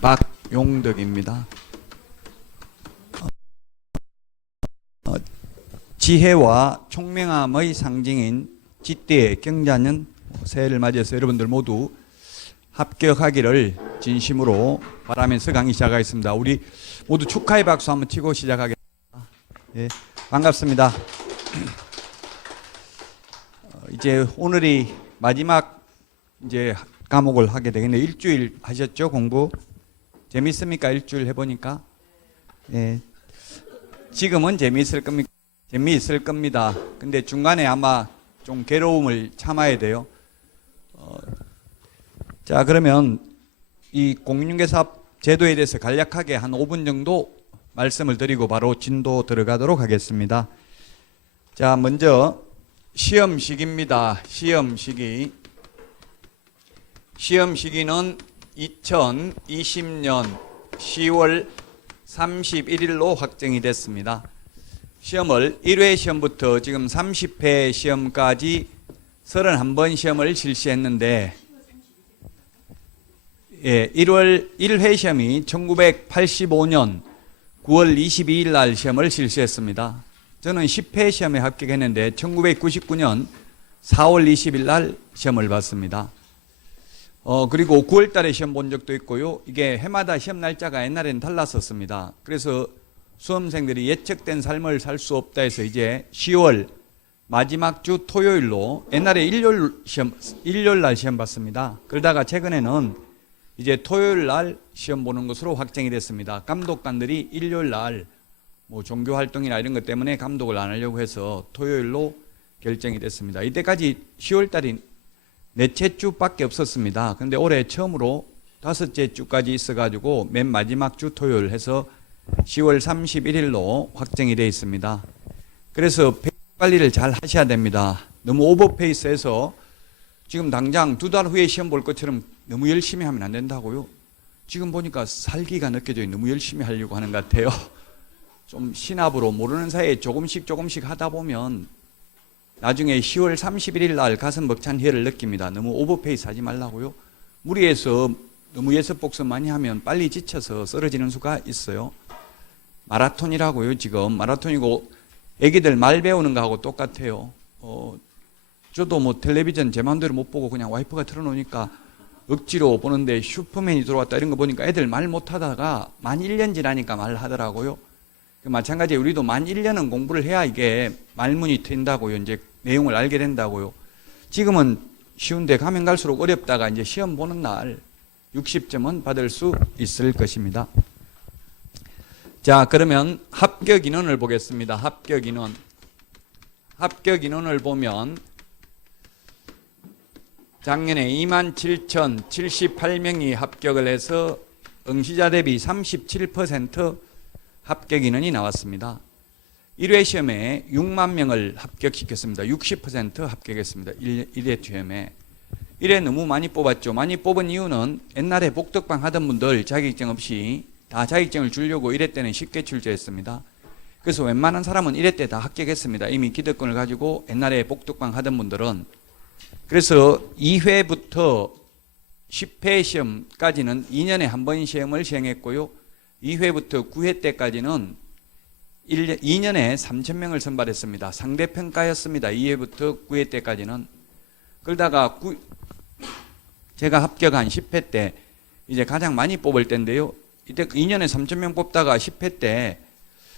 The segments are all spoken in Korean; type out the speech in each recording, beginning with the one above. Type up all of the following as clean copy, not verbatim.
박용덕입니다. 지혜와 총명함의 상징인 쥐띠의 경자년 새해를 맞이해서 여러분들 모두 합격하기를 진심으로 바라면서 강의 시작하겠습니다. 우리 모두 축하의 박수 한번 치고 시작하겠습니다. 예, 반갑습니다. 이제 오늘이 마지막 이제 과목을 하게 되겠네요. 일주일 하셨죠? 공부 재밌습니까? 일주일 해보니까. 예, 지금은 재미있을 겁니까? 재미있을 겁니다. 근데 중간에 아마 좀 괴로움을 참아야 돼요. 자, 그러면 이 공인중개사업 제도에 대해서 간략하게 한 5분 정도 말씀을 드리고 바로 진도 들어가도록 하겠습니다. 자, 먼저 시험시기입니다. 시험시기. 시험시기는 2020년 10월 31일로 확정이 됐습니다. 시험을 1회 시험부터 지금 30회 시험까지 31번 시험을 실시했는데, 예, 1회 시험이 1985년 9월 22일 날 시험을 실시했습니다. 저는 10회 시험에 합격했는데 1999년 4월 20일 날 시험을 봤습니다. 그리고 9월 달에 시험 본 적도 있고요. 이게 해마다 시험 날짜가 옛날에는 달랐었습니다. 그래서 수험생들이 예측된 삶을 살 수 없다 해서 이제 10월 마지막 주 토요일로, 옛날에 일요일 날 시험 봤습니다. 그러다가 최근에는 이제 토요일 날 시험 보는 것으로 확정이 됐습니다. 감독관들이 일요일 날 뭐 종교 활동이나 이런 것 때문에 감독을 안 하려고 해서 토요일로 결정이 됐습니다. 이때까지 10월 달이 넷째 주밖에 없었습니다. 그런데 올해 처음으로 5째 주까지 있어가지고 맨 마지막 주 토요일 해서 10월 31일로 확정이 되어 있습니다. 그래서 페이스 관리를 잘 하셔야 됩니다. 너무 오버페이스해서 지금 당장 2달 후에 시험 볼 것처럼 너무 열심히 하면 안 된다고요. 지금 보니까 살기가 느껴져요. 너무 열심히 하려고 하는 것 같아요. 좀 신압으로 모르는 사이에 조금씩 하다 보면 나중에 10월 31일 날 가슴 벅찬 혀를 느낍니다. 너무 오버페이스 하지 말라고요. 무리해서 너무 예습 복습 많이 하면 빨리 지쳐서 쓰러지는 수가 있어요. 마라톤이라고요. 지금 마라톤이고 애기들 말 배우는 거하고 똑같아요. 저도 뭐 텔레비전 제 마음대로 못 보고 그냥 와이프가 틀어놓으니까 억지로 보는데 슈퍼맨이 들어왔다 이런 거 보니까 애들 말 못하다가 만 1년 지나니까 말하더라고요. 마찬가지로 우리도 만 1년은 공부를 해야 이게 말문이 트인다고요. 이제 내용을 알게 된다고요. 지금은 쉬운데 가면 갈수록 어렵다가 이제 시험 보는 날 60점은 받을 수 있을 것입니다. 자, 그러면 합격 인원을 보겠습니다. 합격 인원. 합격 인원을 보면 작년에 27,078명이 합격을 해서 응시자 대비 37% 합격 인원이 나왔습니다. 1회 시험에 6만 명을 합격시켰습니다. 60% 합격했습니다. 1회 시험에. 1회 너무 많이 뽑았죠. 많이 뽑은 이유는 옛날에 복덕방 하던 분들 자격증 없이 다 자격증을 주려고 1회 때는 쉽게 출제했습니다. 그래서 웬만한 사람은 1회 때 다 합격했습니다. 이미 기득권을 가지고 옛날에 복덕방 하던 분들은. 그래서 2회부터 10회 시험까지는 2년에 한 번 시험을 시행했고요. 2회부터 9회 때까지는 2년에 3,000명을 선발했습니다. 상대평가였습니다. 2회부터 9회 때까지는. 그러다가 제가 합격한 10회 때 이제 가장 많이 뽑을 때인데요. 이때 2년에 3,000명 뽑다가 10회 때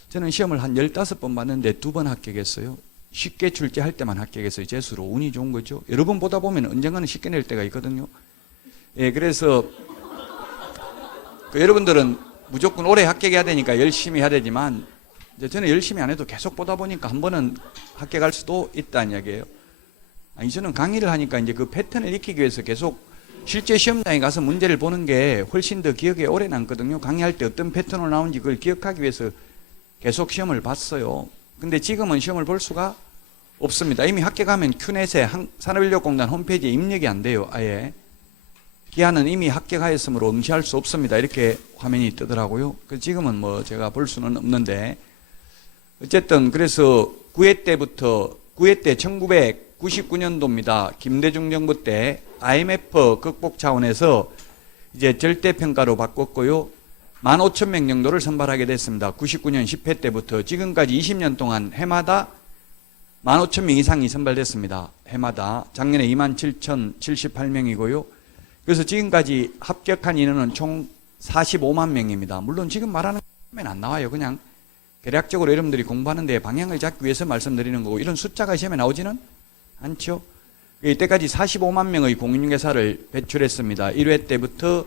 저는 시험을 한 15번 봤는데 2번 합격했어요. 쉽게 출제할 때만 합격했어요. 재수로. 운이 좋은 거죠. 여러 번 보다 보면 언젠가는 쉽게 낼 때가 있거든요. 예, 그래서 여러분들은 무조건 오래 합격해야 되니까 열심히 해야 되지만 이제 저는 열심히 안 해도 계속 보다 보니까 한 번은 합격할 수도 있다는 이야기예요. 아니, 저는 강의를 하니까 이제 그 패턴을 익히기 위해서 계속 실제 시험장에 가서 문제를 보는 게 훨씬 더 기억에 오래 남거든요. 강의할 때 어떤 패턴으로 나오는지 그걸 기억하기 위해서 계속 시험을 봤어요. 근데 지금은 시험을 볼 수가 없습니다. 이미 합격하면 큐넷에 산업인력공단 홈페이지에 입력이 안 돼요. 아예. 기한은 이미 합격하였으므로 응시할 수 없습니다. 이렇게 화면이 뜨더라고요. 지금은 뭐 제가 볼 수는 없는데 어쨌든 그래서 9회 때 1999년도입니다. 김대중 정부 때 IMF 극복 차원에서 이제 절대평가로 바꿨고요. 15,000명 정도를 선발하게 됐습니다. 99년 10회 때부터 지금까지 20년 동안 해마다 15,000명 이상이 선발됐습니다. 해마다. 작년에 27,078명이고요. 그래서 지금까지 합격한 인원은 총 45만 명입니다. 물론 지금 말하는 건 안 나와요. 그냥 대략적으로 여러분들이 공부하는 데 방향을 잡기 위해서 말씀드리는 거고, 이런 숫자가 시험에 나오지는 않죠. 이때까지 45만 명의 공인중개사를 배출했습니다. 1회 때부터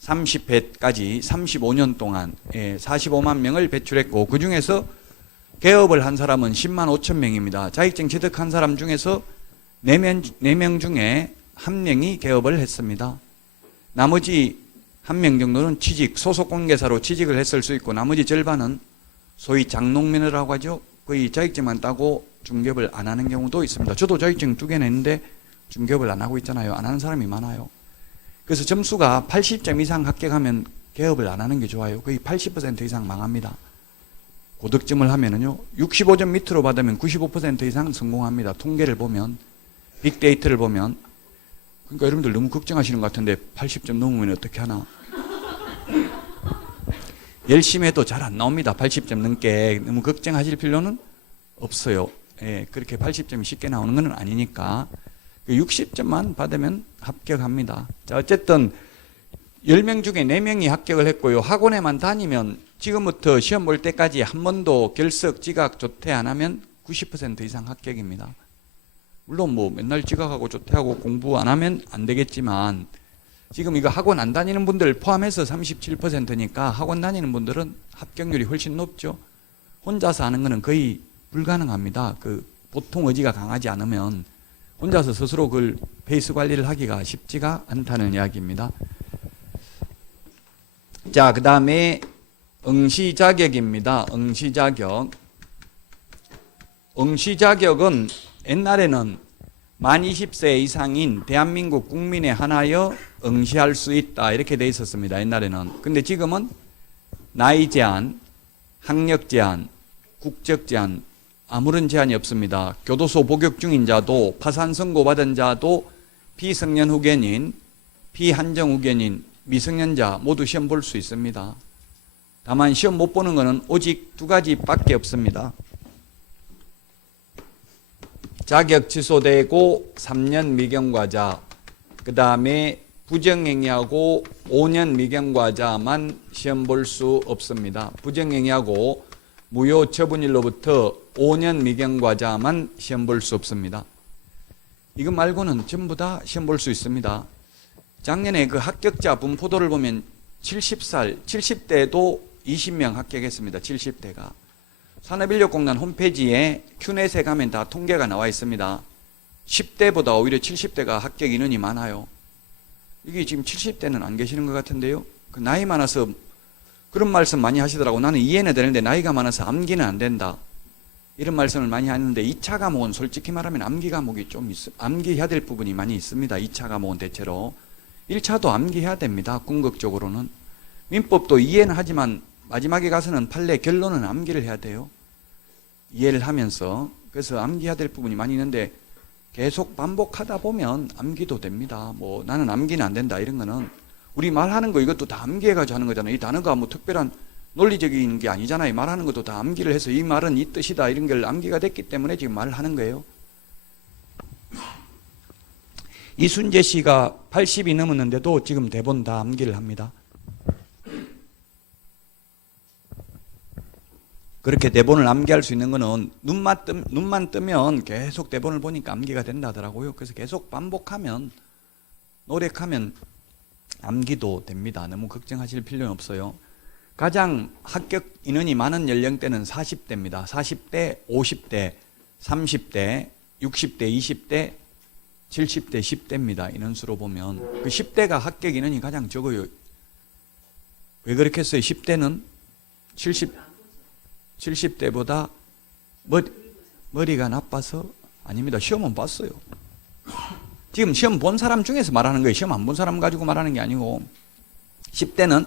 30회까지 35년 동안 45만 명을 배출했고, 그 중에서 개업을 한 사람은 10만 5천 명입니다. 자격증 취득한 사람 중에서 4명 중에 1명이 개업을 했습니다. 나머지 1명 정도는 소속 공개사로 취직을 했을 수 있고, 나머지 절반은 소위 장농민이라고 하죠. 거의 자격증만 따고 중개업을 안 하는 경우도 있습니다. 저도 자격증 2개 냈는데 중개업을 안 하고 있잖아요. 안 하는 사람이 많아요. 그래서 점수가 80점 이상 합격하면 개업을 안 하는 게 좋아요. 거의 80% 이상 망합니다. 고득점을 하면은요, 65점 밑으로 받으면 95% 이상 성공합니다. 통계를 보면, 빅데이터를 보면. 그러니까 여러분들 너무 걱정하시는 것 같은데 80점 넘으면 어떻게 하나? 열심히 해도 잘 안 나옵니다. 80점 넘게. 너무 걱정하실 필요는 없어요. 그렇게 80점이 쉽게 나오는 건 아니니까 60점만 받으면 합격합니다. 자, 어쨌든 10명 중에 4명이 합격을 했고요. 학원에만 다니면 지금부터 시험 볼 때까지 한 번도 결석, 지각, 조퇴 안 하면 90% 이상 합격입니다. 물론 뭐 맨날 지각하고 조퇴하고 공부 안 하면 안 되겠지만, 지금 이거 학원 안 다니는 분들 포함해서 37%니까 학원 다니는 분들은 합격률이 훨씬 높죠. 혼자서 하는 거는 거의 불가능합니다. 보통 의지가 강하지 않으면 혼자서 스스로 그 페이스 관리를 하기가 쉽지가 않다는 이야기입니다. 자, 그 다음에 응시 자격입니다. 응시 자격. 응시 자격은 옛날에는 만 20세 이상인 대한민국 국민에 한하여 응시할 수 있다, 이렇게 돼 있었습니다. 옛날에는. 근데 지금은 나이 제한, 학력 제한, 국적 제한, 아무런 제한이 없습니다. 교도소 복역 중인 자도, 파산 선고받은 자도, 피성년 후견인, 피한정 후견인, 미성년자 모두 시험 볼 수 있습니다. 다만 시험 못 보는 것은 오직 2가지밖에 없습니다. 자격 취소되고 3년 미경과자, 그 다음에 부정행위하고 5년 미경과자만 시험 볼 수 없습니다. 부정행위하고 무효 처분일로부터 5년 미경과자만 시험 볼 수 없습니다. 이거 말고는 전부 다 시험 볼 수 있습니다. 작년에 그 합격자 분포도를 보면 70대도 20명 합격했습니다. 70대가. 산업인력공단 홈페이지에 큐넷에 가면 다 통계가 나와 있습니다. 10대보다 오히려 70대가 합격 인원이 많아요. 이게 지금 70대는 안 계시는 것 같은데요. 그 나이 많아서 그런 말씀 많이 하시더라고. 나는 이해는 되는데 나이가 많아서 암기는 안 된다, 이런 말씀을 많이 하는데, 2차 과목은 솔직히 말하면 암기 과목이 암기해야 될 부분이 많이 있습니다. 2차 과목은 대체로. 1차도 암기해야 됩니다. 궁극적으로는. 민법도 이해는 하지만 마지막에 가서는 판례 결론은 암기를 해야 돼요. 이해를 하면서. 그래서 암기해야 될 부분이 많이 있는데 계속 반복하다 보면 암기도 됩니다. 뭐 나는 암기는 안 된다, 이런 거는 우리 말하는 거 이것도 다 암기해가지고 하는 거잖아요. 이 단어가 뭐 특별한 논리적인 게 아니잖아요. 말하는 것도 다 암기를 해서 이 말은 이 뜻이다, 이런 걸 암기가 됐기 때문에 지금 말을 하는 거예요. 이순재 씨가 80이 넘었는데도 지금 대본 다 암기를 합니다. 그렇게 대본을 암기할 수 있는 거는 눈만 뜨면 계속 대본을 보니까 암기가 된다 하더라고요. 그래서 계속 반복하면, 노력하면 암기도 됩니다. 너무 걱정하실 필요는 없어요. 가장 합격 인원이 많은 연령대는 40대입니다. 40대, 50대, 30대, 60대, 20대, 70대, 10대입니다. 인원수로 보면. 그 10대가 합격 인원이 가장 적어요. 왜 그렇겠어요? 10대는 70대보다 머리가 나빠서? 아닙니다. 시험은 봤어요. 지금 시험 본 사람 중에서 말하는 거예요. 시험 안 본 사람 가지고 말하는 게 아니고. 10대는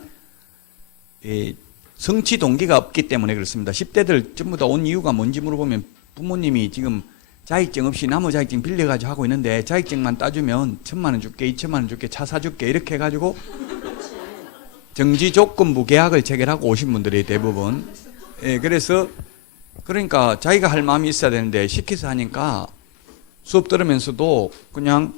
성취 동기가 없기 때문에 그렇습니다. 10대들 전부 다 온 이유가 뭔지 물어보면 부모님이 지금 자격증 없이 나무 자격증 빌려가지고 하고 있는데 자격증만 따주면 1,000만 원 줄게, 2,000만 원 줄게, 차 사줄게, 이렇게 해가지고 정지조건부 계약을 체결하고 오신 분들이 대부분. 예, 그래서 그러니까 자기가 할 마음이 있어야 되는데 시켜서 하니까 수업 들으면서도 그냥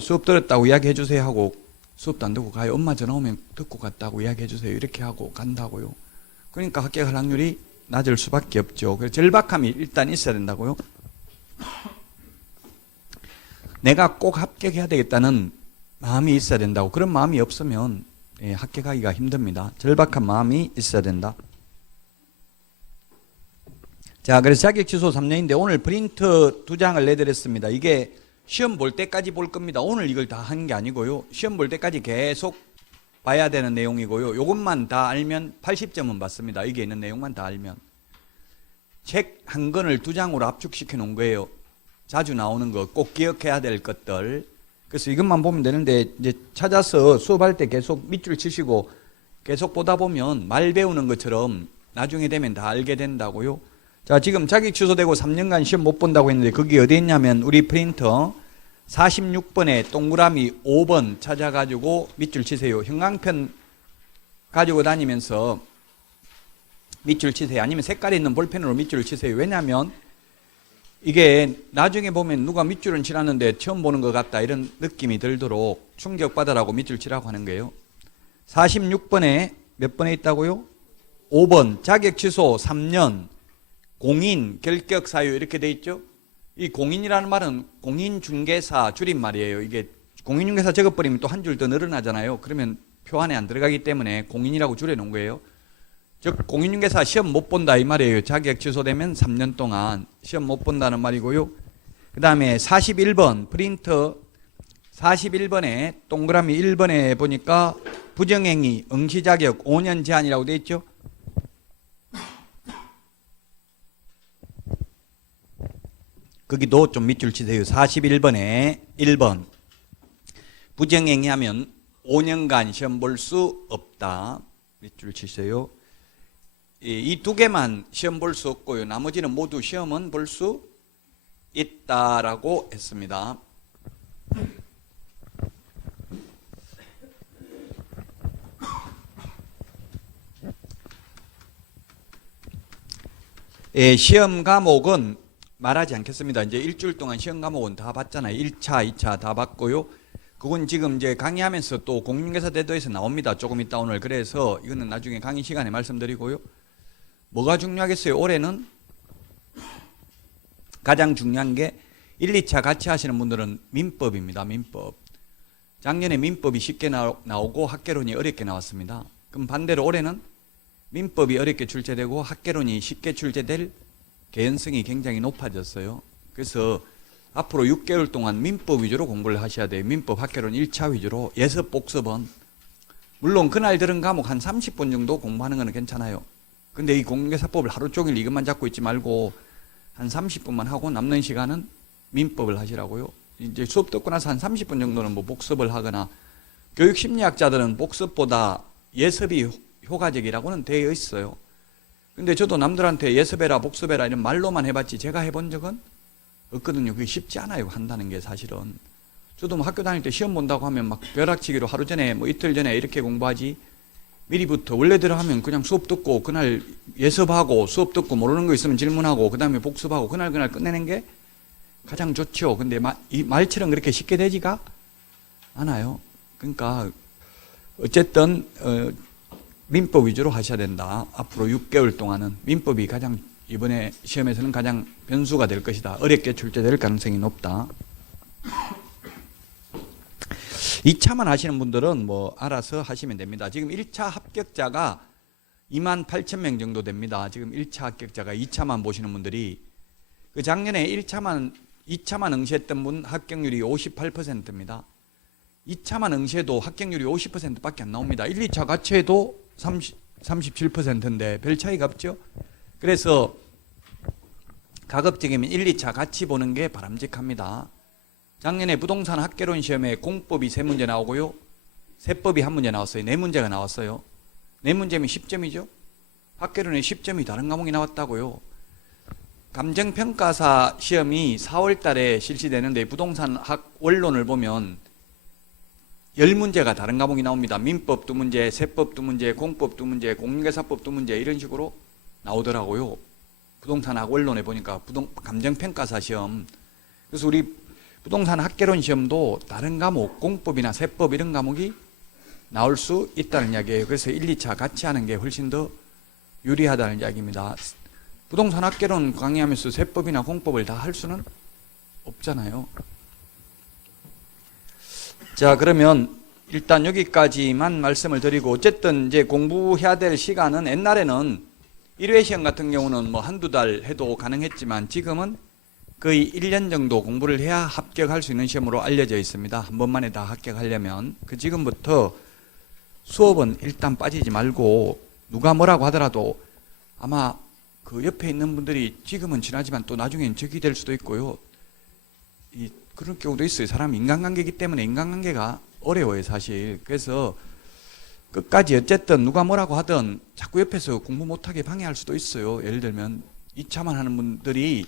수업 들었다고 이야기해 주세요 하고 수업도 안 듣고 가요. 엄마 전화 오면 듣고 갔다고 이야기해 주세요. 이렇게 하고 간다고요. 그러니까 합격할 확률이 낮을 수밖에 없죠. 그래서 절박함이 일단 있어야 된다고요. 내가 꼭 합격해야 되겠다는 마음이 있어야 된다고. 그런 마음이 없으면 합격하기가 힘듭니다. 절박한 마음이 있어야 된다. 자, 그래서 자격 취소 3년인데 오늘 프린트 2장을 내드렸습니다. 이게 시험 볼 때까지 볼 겁니다. 오늘 이걸 다 하는 게 아니고요. 시험 볼 때까지 계속 봐야 되는 내용이고요. 이것만 다 알면 80점은 받습니다. 이게 있는 내용만 다 알면. 책 한 권을 2장으로 압축시켜 놓은 거예요. 자주 나오는 거, 꼭 기억해야 될 것들. 그래서 이것만 보면 되는데 이제 찾아서 수업할 때 계속 밑줄 치시고 계속 보다 보면 말 배우는 것처럼 나중에 되면 다 알게 된다고요. 자, 지금 자격 취소되고 3년간 시험 못 본다고 했는데 거기 어디 있냐면 우리 프린터 46번에 동그라미 5번 찾아가지고 밑줄 치세요. 형광펜 가지고 다니면서 밑줄 치세요. 아니면 색깔이 있는 볼펜으로 밑줄을 치세요. 왜냐하면 이게 나중에 보면 누가 밑줄은 칠하는데 처음 보는 것 같다 이런 느낌이 들도록 충격받으라고 밑줄 치라고 하는 거예요. 46번에 몇 번에 있다고요? 5번 자격 취소 3년 공인 결격 사유 이렇게 돼 있죠. 이 공인이라는 말은 공인중개사 줄임말이에요. 이게 공인중개사 적어버리면 또 한 줄 더 늘어나잖아요. 그러면 표 안에 안 들어가기 때문에 공인이라고 줄여놓은 거예요. 즉 공인중개사 시험 못 본다 이 말이에요. 자격 취소되면 3년 동안 시험 못 본다는 말이고요. 그 다음에 41번 프린터 41번에 동그라미 1번에 보니까 부정행위 응시자격 5년 제한이라고 돼 있죠. 거기도 좀 밑줄 치세요. 41번에 1번 부정행위 하면 5년간 시험 볼 수 없다. 밑줄 치세요. 이 두 개만 시험 볼 수 없고요. 나머지는 모두 시험은 볼 수 있다라고 했습니다. 시험 과목은 말하지 않겠습니다. 이제 일주일 동안 시험 과목은 다 봤잖아요. 1차, 2차 다 봤고요. 그건 지금 이제 강의하면서 또 공인중개사 제도에서 나옵니다. 조금 이따 오늘. 그래서 이거는 나중에 강의 시간에 말씀드리고요. 뭐가 중요하겠어요? 올해는 가장 중요한 게 1, 2차 같이 하시는 분들은 민법입니다. 민법. 작년에 민법이 쉽게 나오고 학개론이 어렵게 나왔습니다. 그럼 반대로 올해는 민법이 어렵게 출제되고 학개론이 쉽게 출제될 개연성이 굉장히 높아졌어요. 그래서 앞으로 6개월 동안 민법 위주로 공부를 하셔야 돼요. 민법 학개론 1차 위주로 예습 복습은 물론 그날 들은 과목 한 30분 정도 공부하는 건 괜찮아요. 근데 이 공인중개사법을 하루 종일 이것만 잡고 있지 말고 한 30분만 하고 남는 시간은 민법을 하시라고요. 이제 수업 듣고 나서 한 30분 정도는 뭐 복습을 하거나 교육심리학자들은 복습보다 예습이 효과적이라고는 되어 있어요. 근데 저도 남들한테 예습해라 복습해라 이런 말로만 해봤지 제가 해본 적은 없거든요. 그게 쉽지 않아요. 한다는 게 사실은. 저도 뭐 학교 다닐 때 시험 본다고 하면 막 벼락치기로 하루 전에 뭐 이틀 전에 이렇게 공부하지 미리부터 원래대로 하면 그냥 수업 듣고 그날 예습하고 수업 듣고 모르는 거 있으면 질문하고 그 다음에 복습하고 그날 끝내는 게 가장 좋죠. 근데 이 말처럼 그렇게 쉽게 되지가 않아요. 그러니까 어쨌든 민법 위주로 하셔야 된다. 앞으로 6개월 동안은 민법이 가장 이번에 시험에서는 가장 변수가 될 것이다. 어렵게 출제될 가능성이 높다. 2차만 하시는 분들은 뭐 알아서 하시면 됩니다. 지금 1차 합격자가 28,000명 정도 됩니다. 지금 1차 합격자가 2차만 보시는 분들이 그 작년에 2차만 응시했던 분 합격률이 58%입니다. 2차만 응시해도 합격률이 50%밖에 안 나옵니다. 1, 2차 같이 해도 37%인데 별 차이가 없죠. 그래서 가급적이면 1, 2차 같이 보는 게 바람직합니다. 작년에 부동산 학개론 시험에 공법이 3문제 나오고요. 세법이 1문제 나왔어요. 4문제가 나왔어요. 4문제면 10점이죠. 학개론에 10점이 다른 과목이 나왔다고요. 감정평가사 시험이 4월 달에 실시되는데 부동산 학 원론을 보면 10문제가 다른 과목이 나옵니다. 민법 2문제, 세법 2문제, 공법 2문제, 공인중개사법 2문제 이런 식으로 나오더라고요. 부동산학 원론에 보니까 감정평가사 시험. 그래서 우리 부동산 학개론 시험도 다른 과목, 공법이나 세법 이런 과목이 나올 수 있다는 이야기예요. 그래서 1, 2차 같이 하는 게 훨씬 더 유리하다는 이야기입니다. 부동산 학개론 강의하면서 세법이나 공법을 다 할 수는 없잖아요. 자, 그러면 일단 여기까지만 말씀을 드리고, 어쨌든 이제 공부해야 될 시간은 옛날에는 1회 시험 같은 경우는 뭐 한두 달 해도 가능했지만 지금은 거의 1년 정도 공부를 해야 합격할 수 있는 시험으로 알려져 있습니다. 한 번만에 다 합격하려면. 지금부터 수업은 일단 빠지지 말고, 누가 뭐라고 하더라도 아마 그 옆에 있는 분들이 지금은 지나지만 또 나중엔 적이 될 수도 있고요. 그런 경우도 있어요. 사람이 인간관계이기 때문에 인간관계가 어려워요, 사실. 그래서 끝까지 어쨌든 누가 뭐라고 하든 자꾸 옆에서 공부 못하게 방해할 수도 있어요. 예를 들면 2차만 하는 분들이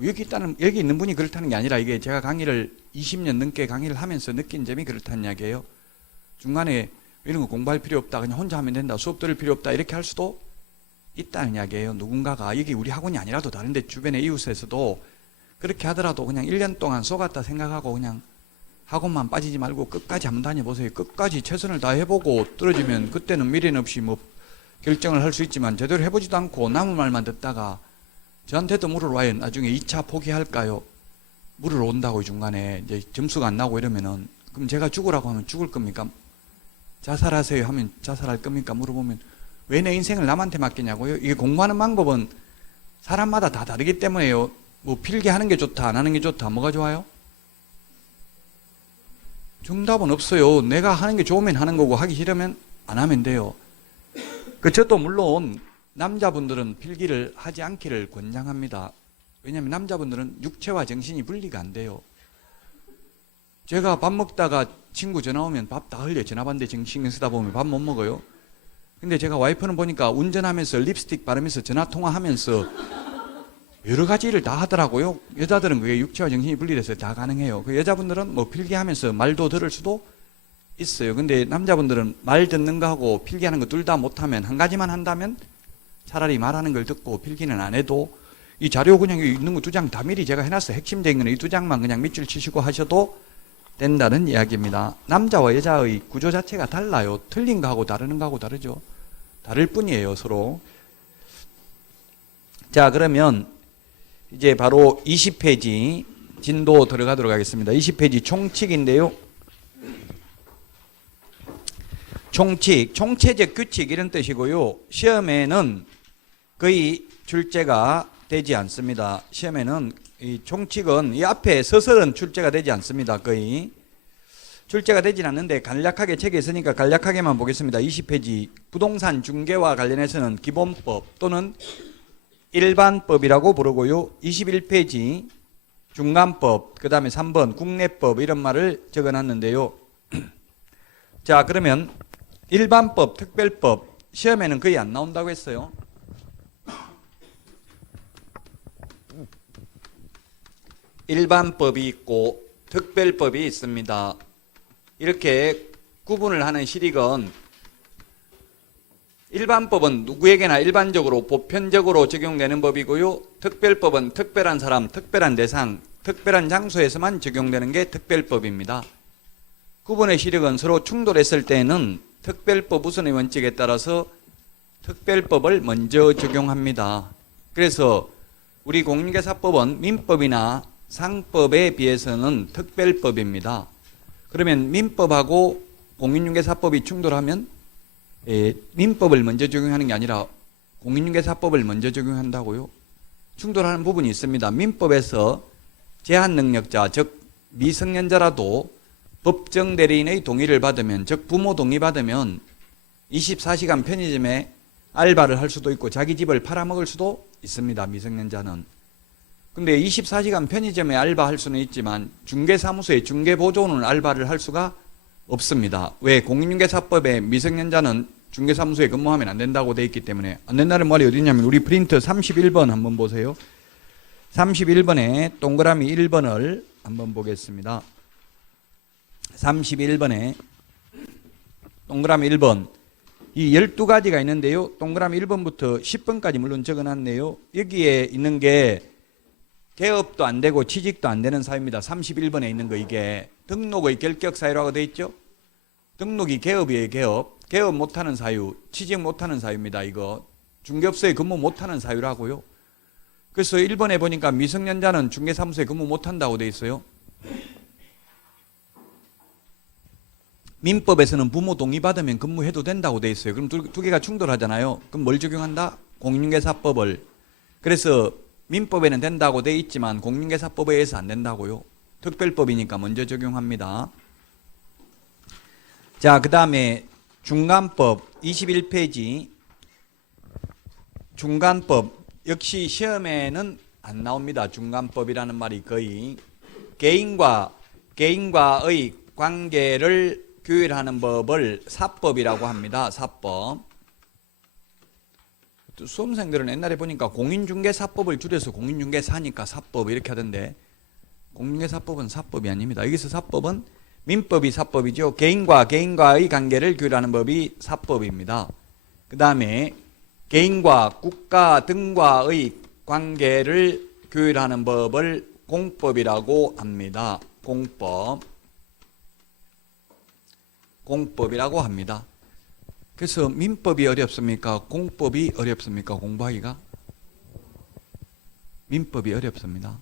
여기 있는 분이 그렇다는 게 아니라, 이게 제가 강의를 20년 넘게 강의를 하면서 느낀 점이 그렇다는 이야기예요. 중간에 이런 거 공부할 필요 없다, 그냥 혼자 하면 된다, 수업 들을 필요 없다 이렇게 할 수도 있다는 이야기예요. 누군가가 여기 우리 학원이 아니라도 다른데 주변의 이웃에서도 그렇게 하더라도 그냥 1년 동안 속았다 생각하고 그냥 학원만 빠지지 말고 끝까지 한번 다녀보세요. 끝까지 최선을 다해보고 떨어지면 그때는 미련 없이 뭐 결정을 할 수 있지만, 제대로 해보지도 않고 남의 말만 듣다가 저한테도 물으러 와요. 나중에 2차 포기할까요? 물으러 온다고 중간에 이제 점수가 안 나오고 이러면은, 그럼 제가 죽으라고 하면 죽을 겁니까? 자살하세요 하면 자살할 겁니까? 물어보면 왜 내 인생을 남한테 맡기냐고요? 이게 공부하는 방법은 사람마다 다 다르기 때문에요. 뭐 필기하는 게 좋다, 안 하는 게 좋다, 뭐가 좋아요? 정답은 없어요. 내가 하는 게 좋으면 하는 거고 하기 싫으면 안 하면 돼요. 저도 물론 남자분들은 필기를 하지 않기를 권장합니다. 왜냐하면 남자분들은 육체와 정신이 분리가 안 돼요. 제가 밥 먹다가 친구 전화 오면 밥 다 흘려. 전화 받는데 신경 쓰다 보면 밥 못 먹어요. 근데 제가 와이프는 보니까 운전하면서 립스틱 바르면서 전화 통화하면서 여러 가지 일을 다 하더라고요. 여자들은 그게 육체와 정신이 분리돼서 다 가능해요. 여자분들은 뭐 필기하면서 말도 들을 수도 있어요. 근데 남자분들은 말 듣는 거하고 필기하는 거 둘 다 못하면, 한 가지만 한다면 차라리 말하는 걸 듣고 필기는 안 해도, 이 자료 그냥 있는 거 2장 다 미리 제가 해놨어요. 핵심적인 거는 이 2장만 그냥 밑줄 치시고 하셔도 된다는 이야기입니다. 남자와 여자의 구조 자체가 달라요. 틀린 거하고 다르는 거하고 다르죠. 다를 뿐이에요, 서로. 자, 그러면 이제 바로 20페이지 진도 들어가도록 하겠습니다. 20페이지 총칙인데요. 총칙, 총체적 규칙 이런 뜻이고요. 시험에는 거의 출제가 되지 않습니다. 시험에는 이 총칙은 이 앞에 서설은 출제가 되지 않습니다. 거의 출제가 되진 않는데 간략하게 책에 있으니까 간략하게만 보겠습니다. 20페이지 부동산 중개와 관련해서는 기본법 또는 일반법이라고 부르고요. 21페이지 중간법, 그 다음에 3번 국내법 이런 말을 적어놨는데요. 자, 그러면 일반법, 특별법 시험에는 거의 안 나온다고 했어요. 일반법이 있고 특별법이 있습니다. 이렇게 구분을 하는 실익은, 일반법은 누구에게나 일반적으로 보편적으로 적용되는 법이고요. 특별법은 특별한 사람, 특별한 대상, 특별한 장소에서만 적용되는 게 특별법입니다. 구분의 실익은 서로 충돌했을 때는 특별법 우선의 원칙에 따라서 특별법을 먼저 적용합니다. 그래서 우리 공인중개사법은 민법이나 상법에 비해서는 특별법입니다. 그러면 민법하고 공인중개사법이 충돌하면 민법을 먼저 적용하는 게 아니라 공인중개사법을 먼저 적용한다고요? 충돌하는 부분이 있습니다. 민법에서 제한능력자, 즉 미성년자라도 법정 대리인의 동의를 받으면, 즉 부모 동의 받으면 24시간 편의점에 알바를 할 수도 있고 자기 집을 팔아먹을 수도 있습니다. 미성년자는. 근데 24시간 편의점에 알바할 수는 있지만 중개사무소에 중개보조원은 알바를 할 수가 없습니다. 왜? 공인중개사법에 미성년자는 중개사무소에 근무하면 안 된다고 돼 있기 때문에. 안 된다는 말이 어디 있냐면 우리 프린트 31번 한번 보세요. 31번에 동그라미 1번을 한번 보겠습니다. 31번에 동그라미 1번. 이 12가지가 있는데요. 동그라미 1번부터 10번까지 물론 적어놨네요. 여기에 있는 게 개업도 안 되고 취직도 안 되는 사유입니다. 31번에 있는 거 이게 등록의 결격 사유라고 되어 있죠. 등록이 개업이에요. 개업. 개업 못하는 사유, 취직 못하는 사유입니다. 이거 중개업소에 근무 못하는 사유라고요. 그래서 1번에 보니까 미성년자는 중개사무소에 근무 못한다고 되어 있어요. 민법에서는 부모 동의 받으면 근무해도 된다고 되어 있어요. 그럼 두 개가 충돌하잖아요. 그럼 뭘 적용한다? 공인중개사법을. 그래서 민법에는 된다고 되어 있지만 공인중개사법에 의해서 안 된다고요. 특별법이니까 먼저 적용합니다. 자, 그 다음에 중간법 21페이지. 중간법 역시 시험에는 안 나옵니다. 중간법이라는 말이 거의 개인과의 관계를 규율하는 법을 사법이라고 합니다. 사법. 수험생들은 옛날에 보니까 공인중개사법을 줄여서 공인중개사니까 사법 이렇게 하던데 공인중개사법은 사법이 아닙니다. 여기서 사법은 민법이 사법이죠. 개인과의 관계를 규율하는 법이 사법입니다. 그 다음에 개인과 국가 등과의 관계를 규율하는 법을 공법이라고 합니다. 공법이라고 합니다. 그래서 민법이 어렵습니까? 공법이 어렵습니까? 공부하기가? 민법이 어렵습니다.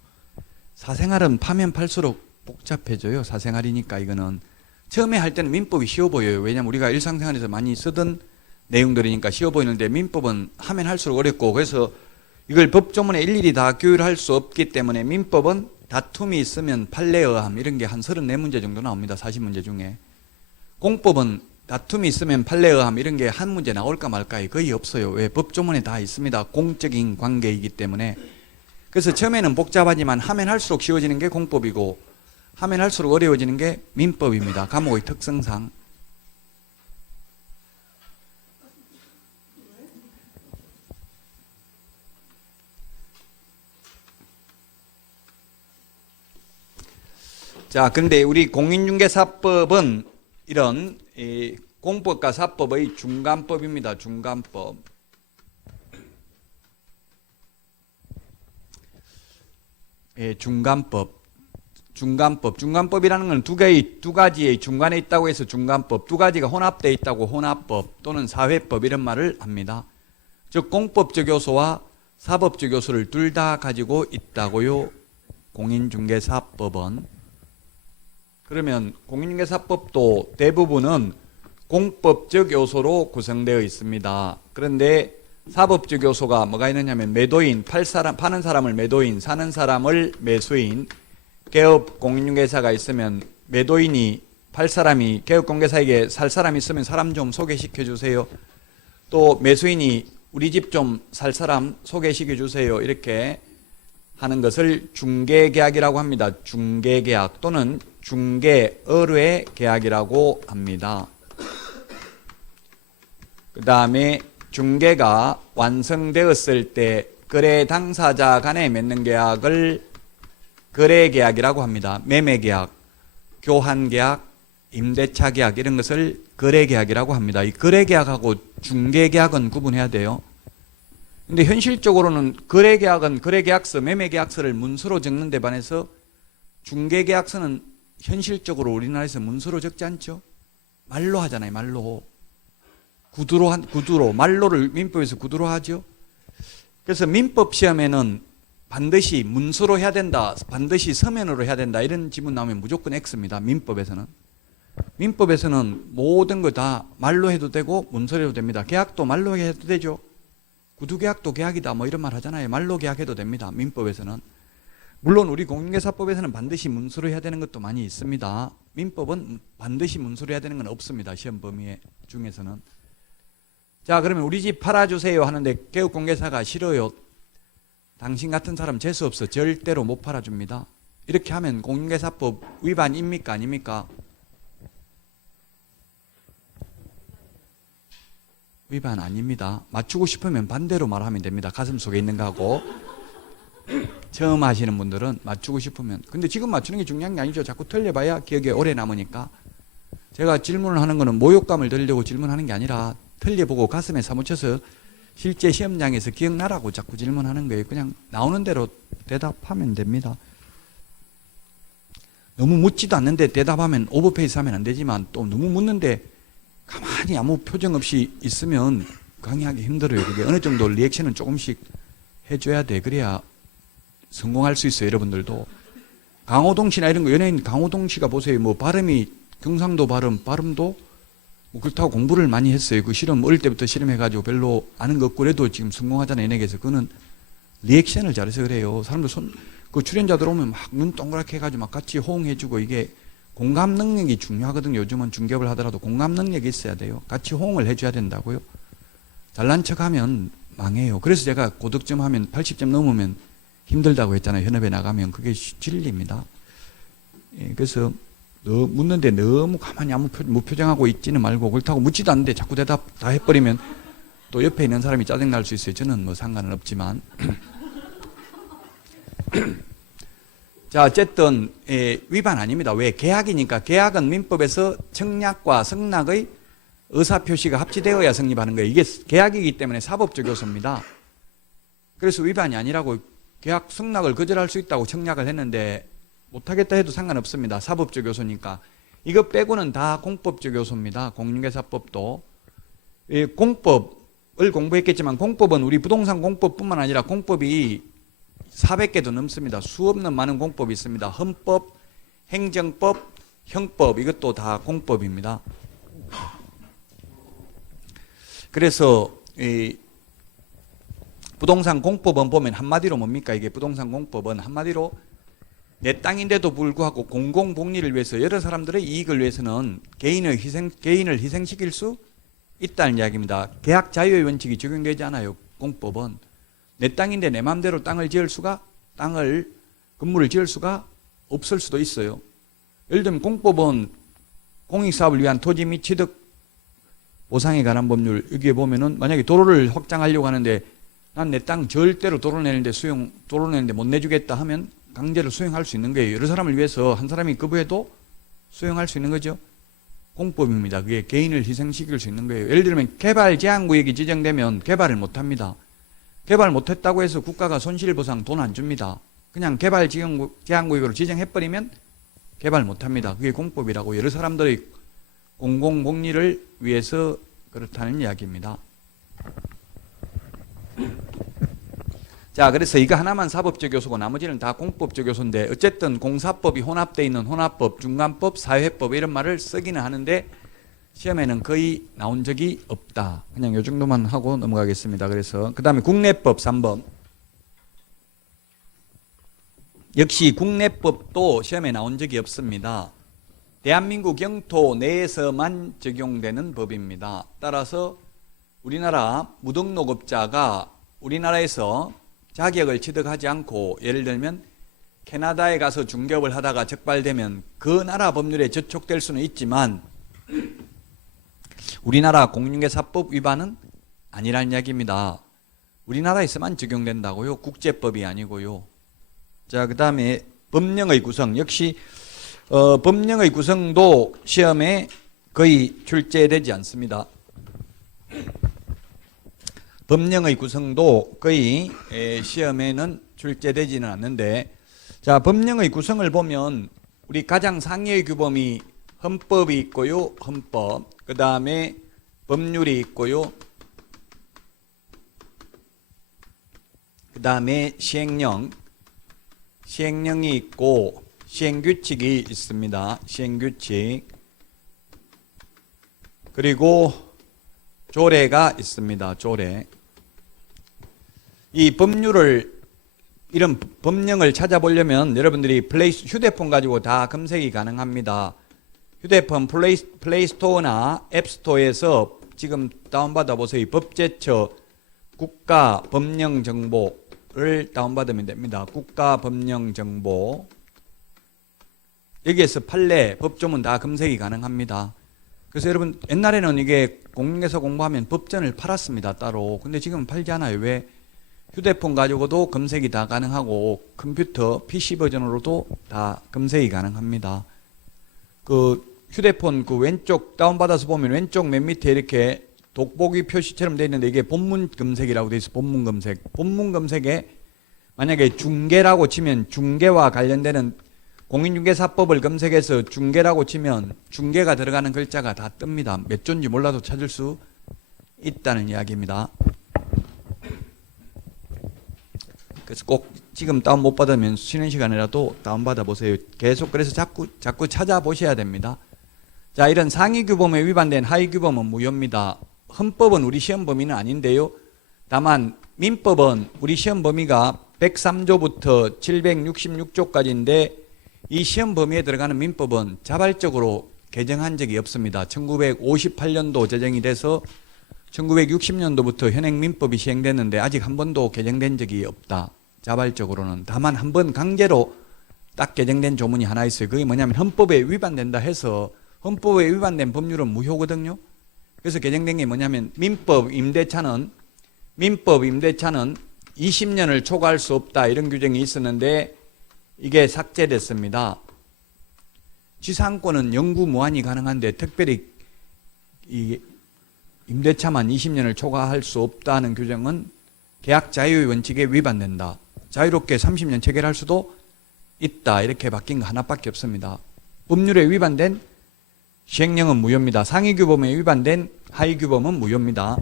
사생활은 파면 팔수록 복잡해져요. 사생활이니까 이거는. 처음에 할 때는 민법이 쉬워 보여요. 왜냐하면 우리가 일상생활에서 많이 쓰던 내용들이니까 쉬워 보이는데 민법은 하면 할수록 어렵고 그래서 이걸 법조문에 일일이 다 규율할 수 없기 때문에 민법은 다툼이 있으면 판례의함 이런 게 한 34문제 정도 나옵니다. 40문제 중에. 공법은 다툼이 있으면 판례의함 이런 게 한 문제 나올까 말까 거의 없어요. 왜? 법조문에 다 있습니다. 공적인 관계이기 때문에. 그래서 처음에는 복잡하지만 하면 할수록 쉬워지는 게 공법이고 하면 할수록 어려워지는 게 민법입니다. 과목의 특성상. 자, 그런데 우리 공인중개사법은 이런 공법과 사법의 중간법입니다. 중간법. 중간법이라는 건 두 가지의 중간에 있다고 해서 중간법, 두 가지가 혼합되어 있다고 혼합법 또는 사회법 이런 말을 합니다. 즉 공법적 요소와 사법적 요소를 둘 다 가지고 있다고요. 공인중개사법은. 그러면 공인중개사법도 대부분은 공법적 요소로 구성되어 있습니다. 그런데 사법적 요소가 뭐가 있느냐면 매도인, 파는 사람을 매도인, 사는 사람을 매수인, 개업 공인중개사가 있으면 매도인이 팔 사람이 개업 공개사에게 살 사람이 있으면 사람 좀 소개시켜 주세요. 또 매수인이 우리 집 좀 살 사람 소개시켜 주세요. 이렇게 하는 것을 중개계약이라고 합니다. 중개계약 또는 중개의뢰 계약이라고 합니다. 그 다음에 중개가 완성되었을 때 거래 당사자 간에 맺는 계약을 거래계약이라고 합니다. 매매계약, 교환계약, 임대차 계약 이런 것을 거래계약이라고 합니다. 이 거래계약하고 중개계약은 구분해야 돼요. 근데 현실적으로는 거래계약은 거래계약서, 매매계약서를 문서로 적는 데 반해서 중개계약서는 현실적으로 우리나라에서 문서로 적지 않죠? 말로 하잖아요. 말로. 구두로. 말로를 민법에서 구두로 하죠. 그래서 민법 시험에는 반드시 문서로 해야 된다, 반드시 서면으로 해야 된다 이런 지문 나오면 무조건 X입니다. 민법에서는 모든 거 다 말로 해도 되고 문서로 해도 됩니다. 계약도 말로 해도 되죠. 구두계약도 계약이다 뭐 이런 말 하잖아요. 말로 계약해도 됩니다. 민법에서는. 물론 우리 공인중개사법에서는 반드시 문서로 해야 되는 것도 많이 있습니다. 민법은 반드시 문서로 해야 되는 건 없습니다. 시험 범위 중에서는. 자, 그러면 우리 집 팔아주세요 하는데 개업공개사가 싫어요. 당신 같은 사람 재수없어. 절대로 못 팔아줍니다. 이렇게 하면 공인중개사법 위반입니까? 아닙니까? 위반 아닙니다. 맞추고 싶으면 반대로 말하면 됩니다. 가슴속에 있는 거하고. 처음 하시는 분들은 맞추고 싶으면. 근데 지금 맞추는 게 중요한 게 아니죠. 자꾸 틀려봐야 기억에 오래 남으니까. 제가 질문을 하는 거는 모욕감을 들려고 질문하는 게 아니라 틀려보고 가슴에 사무쳐서 실제 시험장에서 기억나라고 자꾸 질문하는 거예요. 그냥 나오는 대로 대답하면 됩니다. 너무 묻지도 않는데 대답하면 오버페이스 하면 안 되지만 또 너무 묻는데 가만히 아무 표정 없이 있으면 강의하기 힘들어요. 그게 어느 정도 리액션은 조금씩 해줘야 돼. 그래야 성공할 수 있어요. 여러분들도. 강호동 씨나 이런 거, 연예인 강호동 씨가 보세요. 뭐 발음이 경상도 발음도 뭐 그렇다고 공부를 많이 했어요. 그 실험 어릴 때부터 실험해가지고 별로 아는 거 없고 그래도 지금 성공하잖아요. 연예계에서. 그거는 리액션을 잘해서 그래요. 사람들 그 출연자들 오면 막 눈 동그랗게 해가지고 막 같이 호응해주고 이게 공감 능력이 중요하거든요. 요즘은 중개업을 하더라도 공감 능력이 있어야 돼요. 같이 호응을 해줘야 된다고요. 잘난 척하면 망해요. 그래서 제가 고득점 하면 80점 넘으면 힘들다고 했잖아요. 현업에 나가면 그게 진리입니다. 예, 그래서 묻는데 너무 가만히 아무 무표정하고 있지는 말고 그렇다고 묻지도 않는데 자꾸 대답 다 해버리면 또 옆에 있는 사람이 짜증날 수 있어요. 저는 뭐 상관은 없지만. 자, 어쨌든 위반 아닙니다. 왜? 계약이니까. 계약은 민법에서 청약과 승낙의 의사표시가 합치되어야 성립하는 거예요. 이게 계약이기 때문에 사법적 요소입니다. 그래서 위반이 아니라고 계약 승낙을 거절할 수 있다고 청약을 했는데 못하겠다 해도 상관없습니다. 사법적 요소니까. 이거 빼고는 다 공법적 요소입니다. 공인중개사법도. 공법을 공부했겠지만 공법은 우리 부동산 공법뿐만 아니라 공법이 400개도 넘습니다. 수없는 많은 공법이 있습니다. 헌법, 행정법, 형법 이것도 다 공법입니다. 그래서 이 부동산 공법은 보면 한마디로 뭡니까? 이게 부동산 공법은 한마디로 내 땅인데도 불구하고 공공복리를 위해서 여러 사람들의 이익을 위해서는 개인을 희생시킬 수 있다는 이야기입니다. 계약 자유의 원칙이 적용되지 않아요. 공법은 내 땅인데 내 마음대로 건물을 지을 수가 없을 수도 있어요. 예를 들면 공법은 공익사업을 위한 토지 및 취득 보상에 관한 법률 여기에 보면은 만약에 도로를 확장하려고 하는데 난 내 땅 절대로 도로 내는데 못 내주겠다 하면 강제로 수용할 수 있는 거예요. 여러 사람을 위해서 한 사람이 거부해도 수용할 수 있는 거죠. 공법입니다. 그게 개인을 희생시킬 수 있는 거예요. 예를 들면 개발 제한구역이 지정되면 개발을 못합니다. 개발 못했다고 해서 국가가 손실보상 돈 안 줍니다. 그냥 개발 제한구역으로 지정해버리면 개발 못합니다. 그게 공법이라고 여러 사람들의 공공복리를 위해서 그렇다는 이야기입니다. 자, 그래서 이거 하나만 사법적 요소고 나머지는 다 공법적 요소인데 어쨌든 공사법이 혼합되어 있는 혼합법, 중간법, 사회법 이런 말을 쓰기는 하는데 시험에는 거의 나온 적이 없다. 그냥 이 정도만 하고 넘어가겠습니다. 그래서 그 다음에 국내법 3번. 역시 국내법도 시험에 나온 적이 없습니다. 대한민국 영토 내에서만 적용되는 법입니다. 따라서 우리나라 무등록업자가 우리나라에서 자격을 취득하지 않고 예를 들면 캐나다에 가서 중개업을 하다가 적발되면 그 나라 법률에 저촉될 수는 있지만 우리나라 공인중개사법 위반은 아니라는 이야기입니다. 우리나라에서만 적용된다고요. 국제법이 아니고요. 자, 그 다음에 법령의 구성. 역시 법령의 구성도 시험에 거의 출제되지 않습니다. 법령의 구성도 거의 시험에는 출제되지는 않는데 자, 법령의 구성을 보면 우리 가장 상위의 규범이 헌법이 있고요. 헌법. 그 다음에 법률이 있고요. 그 다음에 시행령이 있고 시행규칙이 있습니다. 시행규칙. 그리고 조례가 있습니다. 조례. 이 법률을 이런 법령을 찾아보려면 여러분들이 휴대폰 가지고 다 검색이 가능합니다. 휴대폰 플레이스토어나 앱스토어에서 지금 다운받아 보세요. 법제처 국가법령정보를 다운받으면 됩니다. 국가법령정보. 여기에서 판례, 법조문 다 검색이 가능합니다. 그래서 여러분 옛날에는 이게 공인중개사 공부하면 법전을 팔았습니다. 따로. 근데 지금은 팔지 않아요. 왜? 휴대폰 가지고도 검색이 다 가능하고 컴퓨터, PC 버전으로도 다 검색이 가능합니다. 그 휴대폰 그 왼쪽 다운받아서 보면 왼쪽 맨 밑에 이렇게 돋보기 표시처럼 되어 있는데 이게 본문 검색이라고 되어 있어. 본문 검색. 본문 검색에 만약에 중개라고 치면 중개와 관련되는 공인중개사법을 검색해서 중개라고 치면 중개가 들어가는 글자가 다 뜹니다. 몇 조인지 몰라도 찾을 수 있다는 이야기입니다. 그래서 꼭 지금 다운 못 받으면 쉬는 시간이라도 다운 받아 보세요. 계속 그래서 자꾸 찾아보셔야 됩니다. 자, 이런 상위 규범에 위반된 하위 규범은 무효입니다. 헌법은 우리 시험 범위는 아닌데요. 다만 민법은 우리 시험 범위가 103조부터 766조까지인데 이 시험 범위에 들어가는 민법은 자발적으로 개정한 적이 없습니다. 1958년도 제정이 돼서 1960년도부터 현행 민법이 시행됐는데 아직 한 번도 개정된 적이 없다. 자발적으로는. 다만 한 번 강제로 딱 개정된 조문이 하나 있어요. 그게 뭐냐면 헌법에 위반된다 해서 헌법에 위반된 법률은 무효거든요. 그래서 개정된 게 뭐냐면 민법 임대차는 20년을 초과할 수 없다 이런 규정이 있었는데 이게 삭제됐습니다. 지상권은 영구 무한이 가능한데 특별히 이 임대차만 20년을 초과할 수 없다는 규정은 계약 자유의 원칙에 위반된다. 자유롭게 30년 체결할 수도 있다. 이렇게 바뀐 거 하나밖에 없습니다. 법률에 위반된 시행령은 무효입니다. 상위 규범에 위반된 하위 규범은 무효입니다.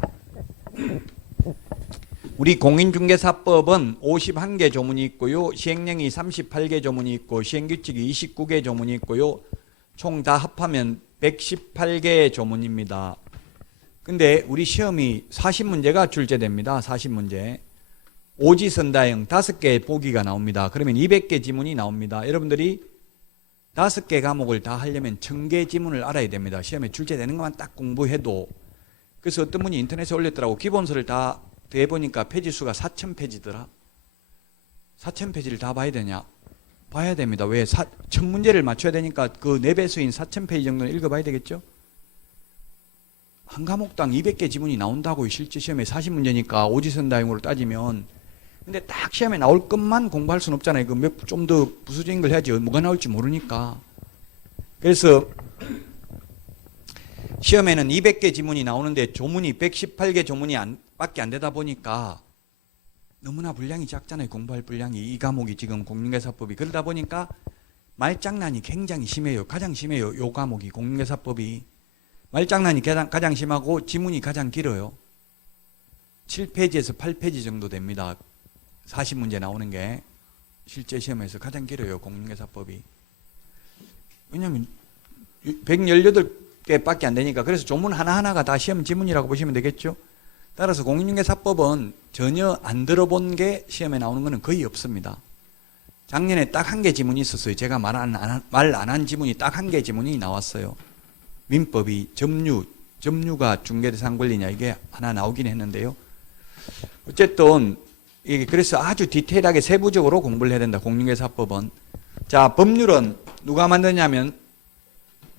우리 공인중개사법은 51개 조문이 있고요. 시행령이 38개 조문이 있고 시행규칙이 29개 조문이 있고요. 총 다 합하면 118개의 조문입니다. 근데 우리 시험이 40문제가 출제됩니다. 40문제. 오지선다형 5개의 보기가 나옵니다. 그러면 200개 지문이 나옵니다. 여러분들이 5개 과목을 다 하려면 1000개 지문을 알아야 됩니다. 시험에 출제되는 것만 딱 공부해도. 그래서 어떤 분이 인터넷에 올렸더라고. 기본서를 다 대보니까 페이지 수가 4000페이지더라. 4000페이지를 다 봐야 되냐? 봐야 됩니다. 왜? 1000문제를 맞춰야 되니까 그 4배수인 4000페이지 정도는 읽어봐야 되겠죠? 한 과목당 200개 지문이 나온다고요. 실제 시험에 40문제니까 오지선다형으로 따지면. 근데 딱 시험에 나올 것만 공부할 수는 없잖아요. 좀 더 부수적인 걸 해야지. 뭐가 나올지 모르니까. 그래서 시험에는 200개 지문이 나오는데 조문이 118개 조문이 밖에 안 되다 보니까 너무나 분량이 작잖아요. 공부할 분량이. 이 과목이 지금 공인중개사법이. 그러다 보니까 말장난이 굉장히 심해요. 가장 심해요. 이 과목이 공인중개사법이. 말장난이 가장 심하고 지문이 가장 길어요. 7페이지에서 8페이지 정도 됩니다. 40문제 나오는 게 실제 시험에서 가장 길어요. 공인중개사법이. 왜냐하면 118개밖에 안 되니까. 그래서 조문 하나하나가 다 시험 지문이라고 보시면 되겠죠. 따라서 공인중개사법은 전혀 안 들어본 게 시험에 나오는 것은 거의 없습니다. 작년에 딱 1개 지문이 있었어요. 제가 말 안 한 지문이 딱 1개 지문이 나왔어요. 민법이 점유가 중개대상 권리냐 이게 하나 나오긴 했는데요. 어쨌든 그래서 아주 디테일하게 세부적으로 공부를 해야 된다. 공인중개사법은. 자, 법률은 누가 만드냐면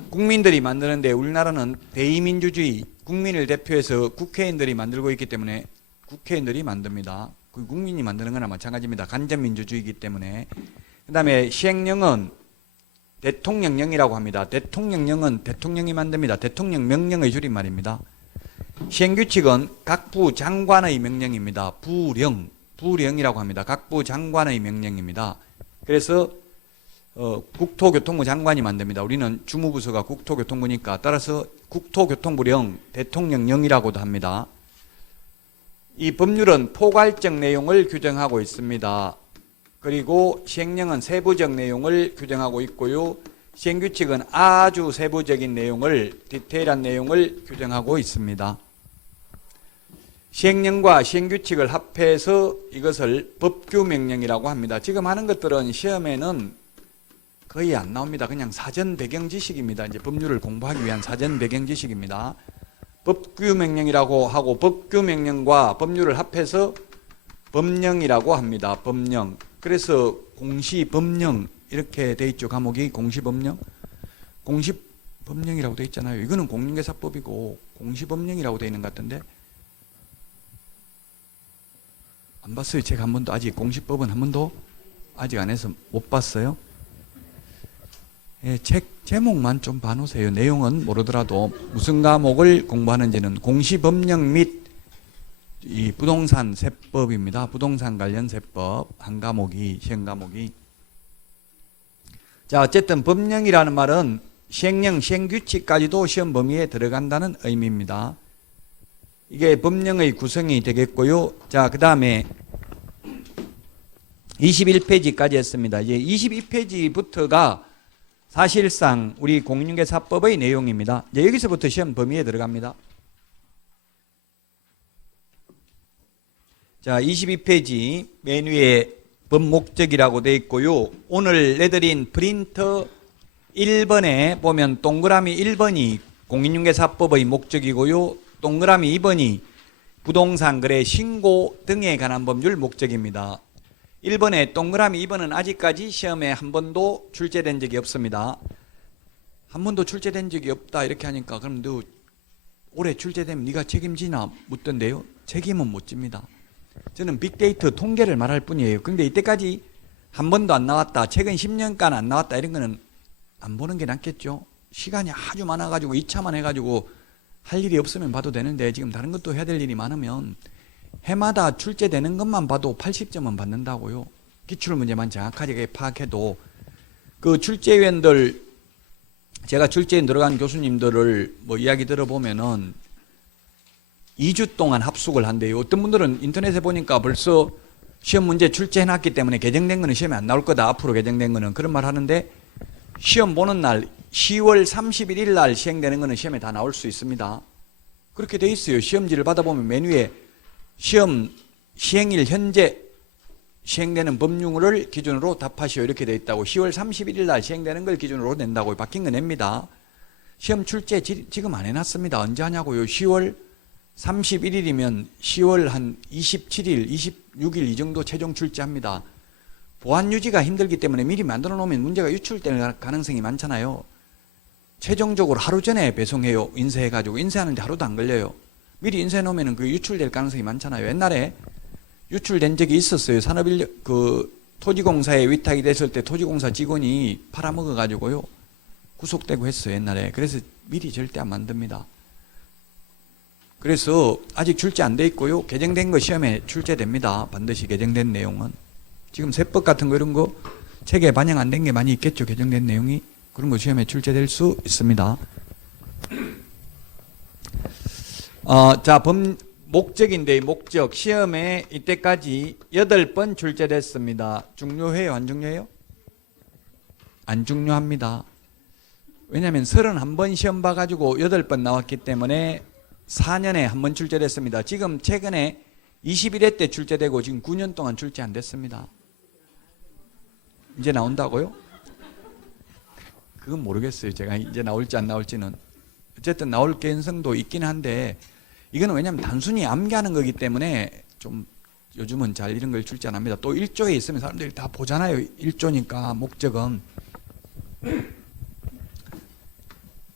국민들이 만드는데 우리나라는 대의민주주의, 국민을 대표해서 국회의원들이 만들고 있기 때문에 국회의원들이 만듭니다. 그 국민이 만드는 거나 마찬가지입니다. 간접민주주의이기 때문에. 그 다음에 시행령은 대통령령이라고 합니다. 대통령령은 대통령이 만듭니다. 대통령 명령의 줄임말입니다. 시행규칙은 각 부 장관의 명령입니다. 부령이라고 합니다. 각 부 장관의 명령입니다. 그래서 국토교통부 장관이 만듭니다. 우리는 주무부서가 국토교통부니까 따라서 국토교통부령, 대통령령이라고도 합니다. 이 법률은 포괄적 내용을 규정하고 있습니다. 그리고 시행령은 세부적 내용을 규정하고 있고요. 시행규칙은 아주 세부적인 내용을, 디테일한 내용을 규정하고 있습니다. 시행령과 시행규칙을 합해서 이것을 법규명령이라고 합니다. 지금 하는 것들은 시험에는 거의 안 나옵니다. 그냥 사전 배경 지식입니다. 이제 법률을 공부하기 위한 사전 배경 지식입니다. 법규명령이라고 하고 법규명령과 법률을 합해서 법령이라고 합니다. 법령. 그래서 공시법령 이렇게 돼 있죠. 과목이 공시법령. 공시법령이라고 돼 있잖아요. 이거는 공인중개사법이고 공시법령이라고 돼 있는 것 같은데 안 봤어요. 제가 한 번도 아직 공시법은 한 번도 아직 안 해서 못 봤어요. 예, 책 제목만 좀 봐놓으세요. 내용은 모르더라도 무슨 과목을 공부하는지는 공시법령 및 이 부동산 세법입니다. 부동산 관련 세법 한 과목이 시험 과목이. 자, 어쨌든 법령이라는 말은 시행령, 시행규칙까지도 시험 범위에 들어간다는 의미입니다. 이게 법령의 구성이 되겠고요. 자, 그 다음에 21페이지까지 했습니다. 이제 22페이지부터가 사실상 우리 공인중개사법의 내용입니다. 이제 여기서부터 시험 범위에 들어갑니다. 자, 22페이지 맨 위에 법 목적이라고 되어 있고요. 오늘 내드린 프린터 1번에 보면 동그라미 1번이 공인중개사법의 목적이고요. 동그라미 2번이 부동산 거래 신고 등에 관한 법률 목적입니다. 1번에 동그라미 2번은 아직까지 시험에 한 번도 출제된 적이 없습니다. 한 번도 출제된 적이 없다 이렇게 하니까 그럼 너 올해 출제되면 네가 책임지나 묻던데요. 책임은 못 집니다. 저는 빅데이터 통계를 말할 뿐이에요. 근데 이때까지 한 번도 안 나왔다, 최근 10년간 안 나왔다 이런 거는 안 보는 게 낫겠죠. 시간이 아주 많아가지고 2차만 해가지고 할 일이 없으면 봐도 되는데 지금 다른 것도 해야 될 일이 많으면 해마다 출제되는 것만 봐도 80점은 받는다고요. 기출문제만 정확하게 파악해도. 그 출제위원들, 제가 출제인 들어간 교수님들을 뭐 이야기 들어보면은 2주 동안 합숙을 한대요. 어떤 분들은 인터넷에 보니까 벌써 시험 문제 출제해놨기 때문에 개정된 거는 시험에 안 나올 거다. 앞으로 개정된 거는. 그런 말 하는데 시험 보는 날 10월 31일 날 시행되는 거는 시험에 다 나올 수 있습니다. 그렇게 돼 있어요. 시험지를 받아보면 맨 위에 시험 시행일 현재 시행되는 법률을 기준으로 답하시오 이렇게 돼 있다고. 10월 31일 날 시행되는 걸 기준으로 낸다고. 바뀐 거 냅니다. 시험 출제 지금 안 해놨습니다. 언제 하냐고요. 10월 31일이면 10월 한 27일, 26일 이 정도 최종 출제합니다. 보안 유지가 힘들기 때문에 미리 만들어 놓으면 문제가 유출될 가능성이 많잖아요. 최종적으로 하루 전에 배송해요. 인쇄해가지고. 인쇄하는데 하루도 안 걸려요. 미리 인쇄해 놓으면 그 유출될 가능성이 많잖아요. 옛날에 유출된 적이 있었어요. 산업인력, 토지공사에 위탁이 됐을 때 토지공사 직원이 팔아먹어가지고요. 구속되고 했어요. 옛날에. 그래서 미리 절대 안 만듭니다. 그래서 아직 출제 안 돼 있고요. 개정된 거 시험에 출제됩니다. 반드시 개정된 내용은. 지금 세법 같은 거 이런 거 책에 반영 안 된 게 많이 있겠죠. 개정된 내용이. 그런 거 시험에 출제될 수 있습니다. 자, 목적인데 목적. 시험에 이때까지 8번 출제됐습니다. 중요해요? 안 중요해요? 안 중요합니다. 왜냐하면 31번 시험 봐가지고 8번 나왔기 때문에 4년에 한 번 출제됐습니다. 지금 최근에 21회 때 출제되고 지금 9년 동안 출제 안 됐습니다. 이제 나온다고요? 그건 모르겠어요. 제가 이제 나올지 안 나올지는. 어쨌든 나올 개연성도 있긴 한데 이거는 왜냐하면 단순히 암기하는 거기 때문에 좀 요즘은 잘 이런 걸 출제 안 합니다. 또 1조에 있으면 사람들이 다 보잖아요. 1조니까 목적은.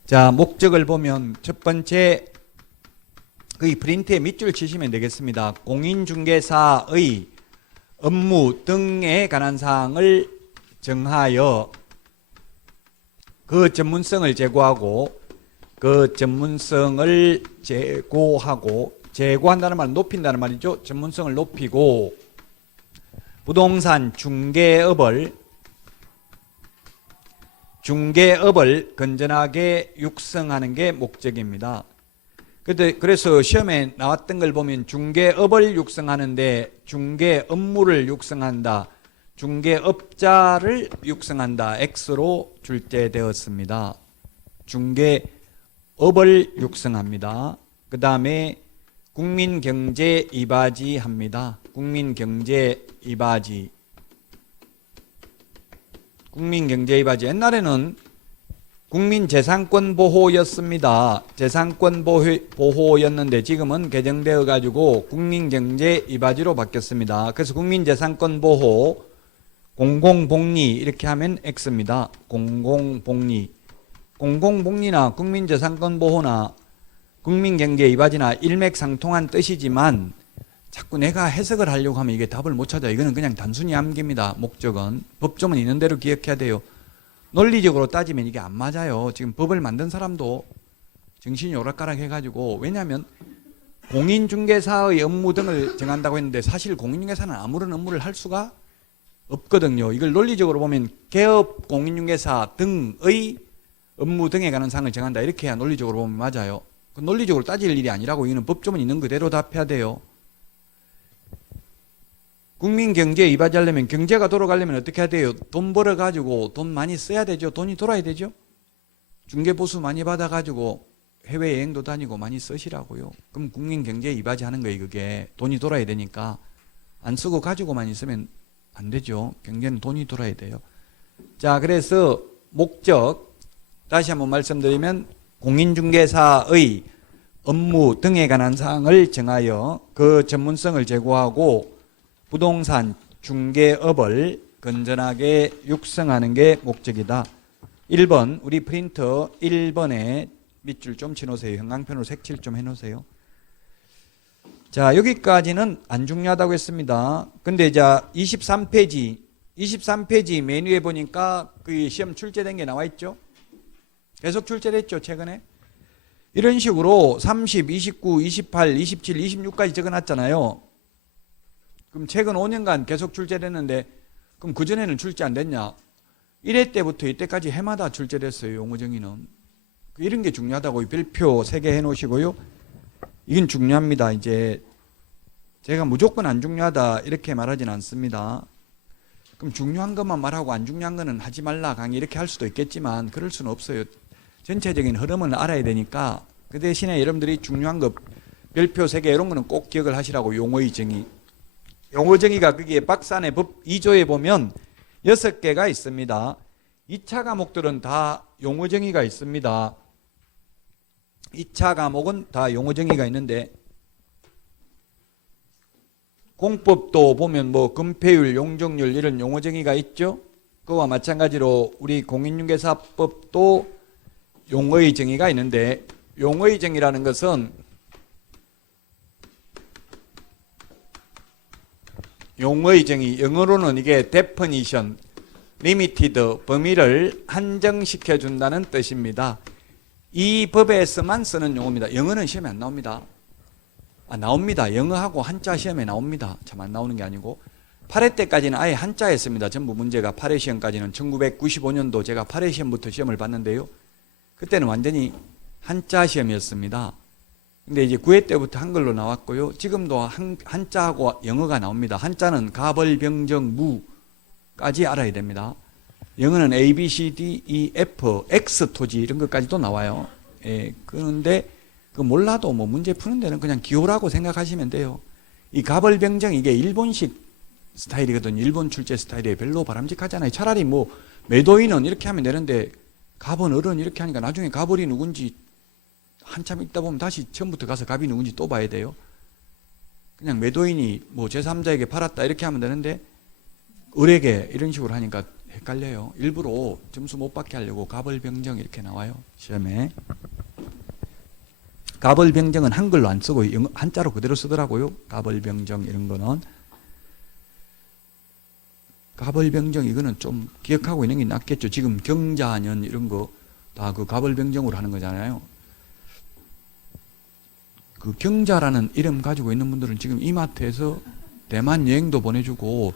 자, 목적을 보면 첫 번째 거기 프린트에 밑줄 치시면 되겠습니다. 공인중개사의 업무 등에 관한 사항을 정하여 그 전문성을 제고하고 제고한다는 말은 높인다는 말이죠. 전문성을 높이고 부동산 중개업을 건전하게 육성하는 게 목적입니다. 그래서 시험에 나왔던 걸 보면 중개업을 육성하는데 중개 업무를 육성한다, 중개업자를 육성한다 X로 출제되었습니다. 중개업을 육성합니다. 그 다음에 국민경제 이바지 합니다. 국민경제 이바지. 옛날에는 국민재산권 보호였습니다. 재산권 보호였는데 지금은 개정되어 가지고 국민경제 이바지로 바뀌었습니다. 그래서 국민재산권 보호, 공공복리 이렇게 하면 X입니다. 공공복리나 국민재산권 보호나 국민경제 이바지나 일맥상통한 뜻이지만 자꾸 내가 해석을 하려고 하면 이게 답을 못 찾아요. 이거는 그냥 단순히 암기입니다. 목적은. 법조문 있는 대로 기억해야 돼요. 논리적으로 따지면 이게 안 맞아요. 지금 법을 만든 사람도 정신이 오락가락 해가지고, 왜냐하면 공인중개사의 업무 등을 정한다고 했는데 사실 공인중개사는 아무런 업무를 할 수가 없거든요. 이걸 논리적으로 보면 개업 공인중개사 등의 업무 등에 관한 사항을 정한다, 이렇게 해야 논리적으로 보면 맞아요. 그 논리적으로 따질 일이 아니라고, 이거는 법조문 있는 그대로 답해야 돼요. 국민 경제에 이바지하려면, 경제가 돌아가려면 어떻게 해야 돼요? 돈 벌어가지고 돈 많이 써야 되죠. 돈이 돌아야 되죠. 중개보수 많이 받아가지고 해외여행도 다니고 많이 쓰시라고요. 그럼 국민 경제에 이바지하는 거예요. 그게 돈이 돌아야 되니까. 안 쓰고 가지고만 있으면 안 되죠. 경제는 돈이 돌아야 돼요. 자, 그래서 목적 다시 한번 말씀드리면, 공인중개사의 업무 등에 관한 사항을 정하여 그 전문성을 제고하고 부동산 중개업을 건전하게 육성하는 게 목적이다. 1번, 우리 프린터 1번에 밑줄 좀 쳐놓으세요. 형광펜으로 색칠 좀 해놓으세요. 자, 여기까지는 안 중요하다고 했습니다. 근데 이제 23페이지 메뉴에 보니까 그 시험 출제된 게 나와 있죠. 계속 출제됐죠, 최근에. 이런 식으로 30, 29, 28, 27, 26까지 적어놨잖아요. 그럼 최근 5년간 계속 출제됐는데, 그럼 그전에는 출제 안 됐냐? 1회 때부터 이때까지 해마다 출제됐어요, 용어정의는. 이런 게 중요하다고 별표 3개 해놓으시고요. 이건 중요합니다. 이제 제가 무조건 안 중요하다 이렇게 말하진 않습니다. 그럼 중요한 것만 말하고 안 중요한 거는 하지 말라 강의 이렇게 할 수도 있겠지만, 그럴 수는 없어요. 전체적인 흐름을 알아야 되니까. 그 대신에 여러분들이 중요한 거 별표 3개 이런 거는 꼭 기억을 하시라고. 용어의 정의. 용어 정의가 거기에 박사안의 법 2조에 보면 6개가 있습니다. 2차 과목들은 다 용어 정의가 있습니다. 2차 과목은 다 용어 정의가 있는데, 공법도 보면 뭐 금폐율, 용적률 이런 용어 정의가 있죠. 그와 마찬가지로 우리 공인중개사법도 용어의 정의가 있는데, 용어의 정의라는 것은 용어의 정의, 영어로는 이게 definition, limited, 범위를 한정시켜 준다는 뜻입니다. 이 법에서만 쓰는 용어입니다. 영어는 시험에 안 나옵니다. 나옵니다. 영어하고 한자 시험에 나옵니다. 참 안 나오는 게 아니고. 8회 때까지는 아예 한자였습니다. 전부 문제가. 8회 시험까지는 1995년도 제가 8회 시험부터 시험을 봤는데요. 그때는 완전히 한자 시험이었습니다. 근데 이제 9회 때부터 한글로 나왔고요. 지금도 한자하고 영어가 나옵니다. 한자는 가벌병정 무까지 알아야 됩니다. 영어는 A, B, C, D, E, F, X 토지 이런 것까지도 나와요. 예, 그런데 그 몰라도 뭐 문제 푸는 데는 그냥 기호라고 생각하시면 돼요. 이 가벌병정 이게 일본식 스타일이거든요. 일본 출제 스타일에 별로 바람직하잖아요. 차라리 뭐 매도인은 이렇게 하면 되는데, 갑은 어른 이렇게 하니까 나중에 가벌이 누군지 한참 있다 보면 다시 처음부터 가서 갑이 누군지 또 봐야 돼요. 그냥 매도인이 뭐 제3자에게 팔았다 이렇게 하면 되는데, 을에게 이런 식으로 하니까 헷갈려요. 일부러 점수 못 받게 하려고 가벌병정 이렇게 나와요, 시험에. 가벌병정은 한글로 안 쓰고 한자로 그대로 쓰더라고요. 가벌병정 이런 거는. 가벌병정 이거는 좀 기억하고 있는 게 낫겠죠. 지금 경자년 이런 거 다 그 가벌병정으로 하는 거잖아요. 그 경자라는 이름 가지고 있는 분들은 지금 이마트에서 대만 여행도 보내주고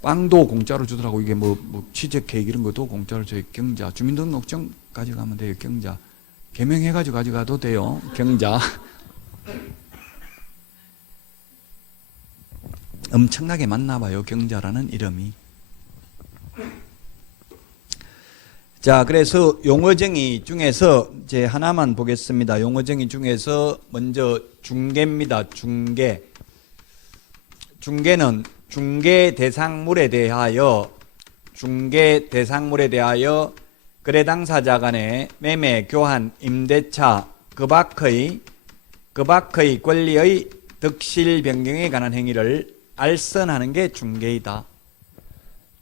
빵도 공짜로 주더라고. 이게 뭐 치즈 케이크 이런 것도 공짜로 줘요. 경자. 주민등록증 가져가면 돼요. 경자. 개명해가지고 가져가도 돼요. 경자. 엄청나게 많나 봐요. 경자라는 이름이. 자, 그래서 용어정의 중에서 이제 하나만 보겠습니다. 용어정의 중에서 먼저 중개입니다. 중개. 중개는 중개 대상물에 대하여 거래 당사자 간의 매매, 교환, 임대차, 그 밖의 권리의 득실 변경에 관한 행위를 알선하는 게 중개이다.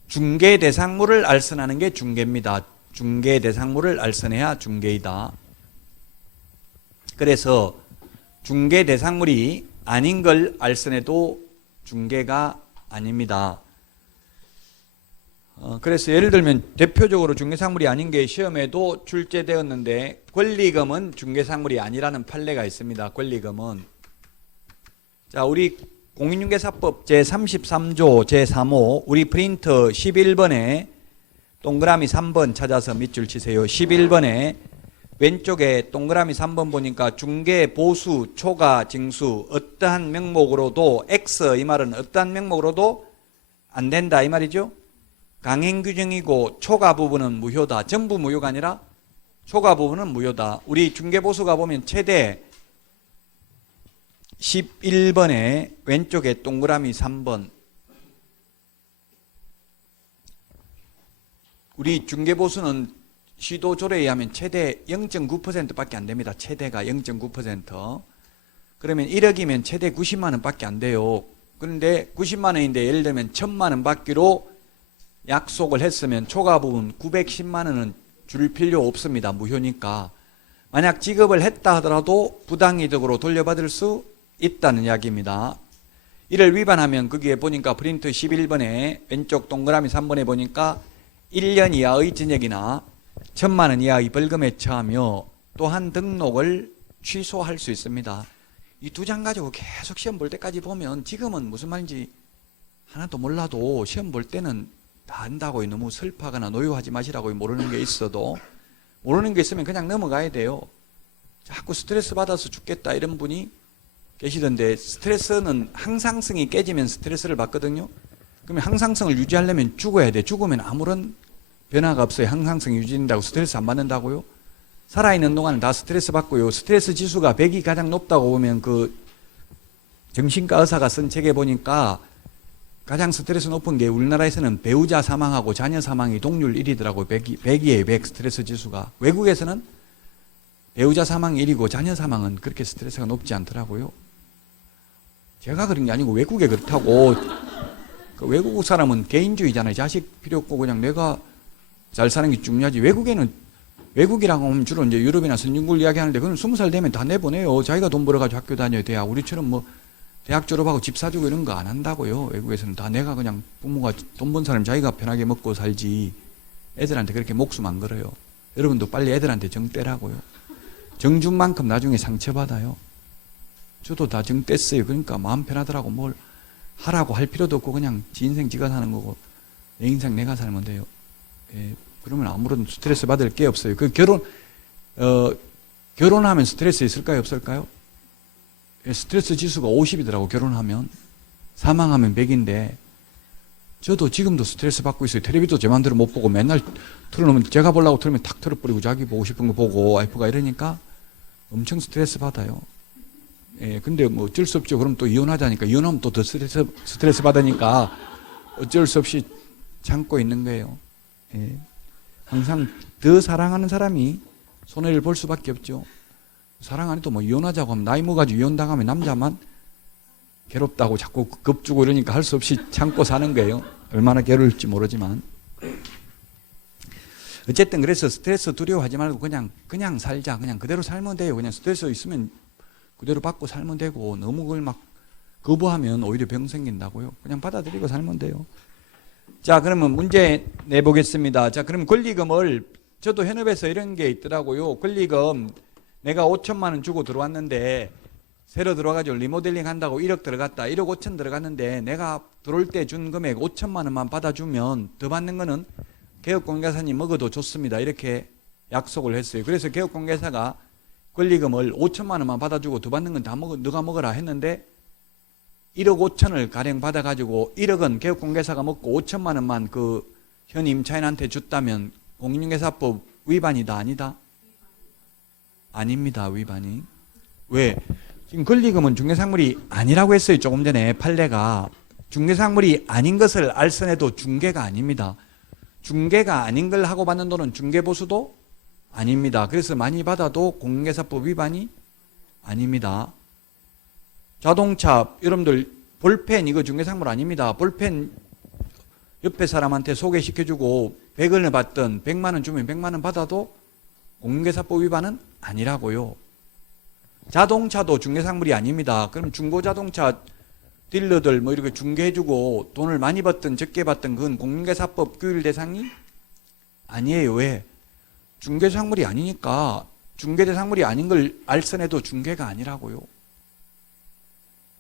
중개 대상물을 알선하는 게 중개입니다. 중개 대상물을 알선해야 중개이다. 그래서 중개 대상물이 아닌 걸 알선해도 중개가 아닙니다. 그래서 예를 들면 대표적으로 중개사물이 아닌 게 시험에도 출제되었는데 권리금은 중개사물이 아니라는 판례가 있습니다. 권리금은. 자, 우리 공인중개사법 제33조 제3호 우리 프린터 11번에 동그라미 3번 찾아서 밑줄 치세요. 11번에 왼쪽에 동그라미 3번 보니까 중개, 보수, 초과, 징수 어떠한 명목으로도 X 이 말은 어떠한 명목으로도 안 된다 이 말이죠. 강행 규정이고 초과 부분은 무효다. 전부 무효가 아니라 초과 부분은 무효다. 우리 중개보수가 보면 최대 11번에 왼쪽에 동그라미 3번 우리 중개보수는 시도조례에 의하면 최대 0.9%밖에 안 됩니다. 최대가 0.9%. 그러면 1억이면 최대 90만 원밖에 안 돼요. 그런데 90만 원인데 예를 들면 1000만 원 받기로 약속을 했으면 초과 부분 910만 원은 줄 필요 없습니다. 무효니까. 만약 지급을 했다 하더라도 부당이득으로 돌려받을 수 있다는 이야기입니다. 이를 위반하면 거기에 보니까 프린트 11번에 왼쪽 동그라미 3번에 보니까 1년 이하의 징역이나 1000만 원 이하의 벌금에 처하며 또한 등록을 취소할 수 있습니다. 이 두 장 가지고 계속 시험 볼 때까지 보면 지금은 무슨 말인지 하나도 몰라도 시험 볼 때는 다 안다고 너무 슬퍼하거나 노여하지 마시라고 모르는 게 있어도 모르는 게 있으면 그냥 넘어가야 돼요. 자꾸 스트레스 받아서 죽겠다 이런 분이 계시던데 스트레스는 항상성이 깨지면 스트레스를 받거든요. 그러면 항상성을 유지하려면 죽어야 돼. 죽으면 아무런 변화가 없어요. 항상성이 유지된다고 스트레스 안 받는다고요? 살아있는 동안은 다 스트레스 받고요. 스트레스 지수가 100이 가장 높다고 보면 그 정신과 의사가 쓴 책에 보니까 가장 스트레스 높은 게 우리나라에서는 배우자 사망하고 자녀 사망이 동률 1위더라고요. 100이에요. 100 스트레스 지수가. 외국에서는 배우자 사망이 1위고 자녀 사망은 그렇게 스트레스가 높지 않더라고요. 제가 그런 게 아니고 외국에 그렇다고. 그 외국 사람은 개인주의잖아요. 자식 필요 없고 그냥 내가 잘 사는 게 중요하지. 외국이라고 하면 주로 이제 유럽이나 선진국을 이야기하는데 그건 20살 되면 다 내보내요. 자기가 돈 벌어가지고 학교 다녀야 대학. 우리처럼 뭐 대학 졸업하고 집 사주고 이런 거 안 한다고요. 외국에서는 다 내가 그냥 부모가 돈 번 사람 자기가 편하게 먹고 살지 애들한테 그렇게 목숨 안 걸어요. 여러분도 빨리 애들한테 정 떼라고요. 정 준 만큼 나중에 상처받아요. 저도 다 정 뗐어요. 그러니까 마음 편하더라고. 뭘 하라고 할 필요도 없고 그냥 지 인생 지가 사는 거고 내 인생 내가 살면 돼요. 예, 그러면 아무런 스트레스 받을 게 없어요. 그 결혼하면 스트레스 있을까요? 없을까요? 예, 스트레스 지수가 50이더라고 결혼하면. 사망하면 100인데 저도 지금도 스트레스 받고 있어요. 텔레비도 제 맘대로 못 보고 맨날 틀어놓으면 제가 보려고 틀면 탁 틀어버리고 자기 보고 싶은 거 보고 와이프가 이러니까 엄청 스트레스 받아요. 예, 근데 뭐 어쩔 수 없죠. 그럼 또 이혼하자니까 이혼하면 또 더 스트레스 받으니까 어쩔 수 없이 참고 있는 거예요. 예, 항상 더 사랑하는 사람이 손해를 볼 수밖에 없죠. 사랑 안 해도 뭐 이혼하자고 하면 나이 먹어가지고 이혼당하면 남자만 괴롭다고 자꾸 겁주고 이러니까 할 수 없이 참고 사는 거예요. 얼마나 괴로울지 모르지만. 어쨌든 그래서 스트레스 두려워하지 말고 그냥 살자. 그냥 그대로 살면 돼요. 그냥 스트레스 있으면 그대로 받고 살면 되고 너무 그걸 막 거부하면 오히려 병 생긴다고요. 그냥 받아들이고 살면 돼요. 자, 그러면 문제 내보겠습니다. 자, 그럼 권리금을 저도 현업에서 이런 게 있더라고요. 권리금 내가 5천만 원 주고 들어왔는데 새로 들어와가지고 리모델링 한다고 1억 들어갔다. 1억 5천 들어갔는데 내가 들어올 때 준 금액 5천만 원만 받아주면 더 받는 거는 개업공개사님 먹어도 좋습니다. 이렇게 약속을 했어요. 그래서 개업공개사가 권리금을 5천만 원만 받아주고 더 받는 건 다 너가 먹어라 했는데 1억 5천을 가령 받아가지고 1억은 개업공개사가 먹고 5천만 원만 그 현 임차인한테 줬다면 공인중개사법 위반이다 아니다? 아닙니다. 위반이. 왜? 지금 권리금은 중개상물이 아니라고 했어요. 조금 전에 판례가. 중개상물이 아닌 것을 알선해도 중개가 아닙니다. 중개가 아닌 걸 하고 받는 돈은 중개보수도 아닙니다. 그래서 많이 받아도 공인중개사법 위반이 아닙니다. 자동차, 여러분들 볼펜 이거 중개상물 아닙니다. 볼펜 옆에 사람한테 소개시켜주고 100원을 받든 100만 원 주면 100만 원 받아도 공인중개사법 위반은 아니라고요. 자동차도 중개상물이 아닙니다. 그럼 중고자동차 딜러들 뭐 이렇게 중개해주고 돈을 많이 받든 적게 받든 그건 공인중개사법 규율 대상이 아니에요. 왜? 중개사물이 아니니까. 중개대상물이 아닌 걸 알선해도 중개가 아니라고요.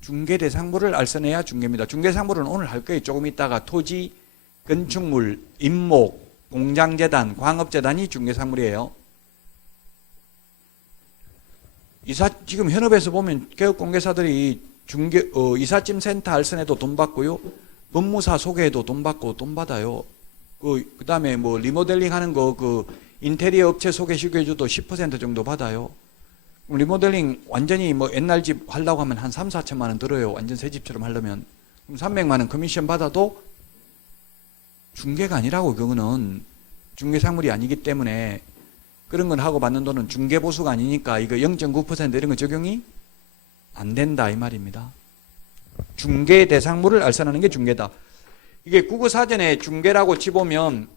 중개대상물을 알선해야 중개입니다. 중개상물은 오늘 할 거예요. 조금 있다가 토지, 건축물, 임목, 공장재단, 광업재단이 중개상물이에요. 지금 현업에서 보면 개업공개사들이 이삿짐 센터 알선해도 돈 받고요. 법무사 소개해도 돈 받고 돈 받아요. 그 다음에 뭐 리모델링 하는 거 인테리어 업체 소개시켜줘도 10% 정도 받아요. 리모델링 완전히 뭐 옛날 집 하려고 하면 한 3, 4천만 원 들어요. 완전 새 집처럼 하려면. 그럼 300만 원 커미션 받아도 중개가 아니라고. 그거는 중개상물이 아니기 때문에 그런 건 하고 받는 돈은 중개보수가 아니니까 이거 0.9% 이런 거 적용이 안 된다 이 말입니다. 중개 대상물을 알선하는 게 중개다. 이게 국어사전에 중개라고 치보면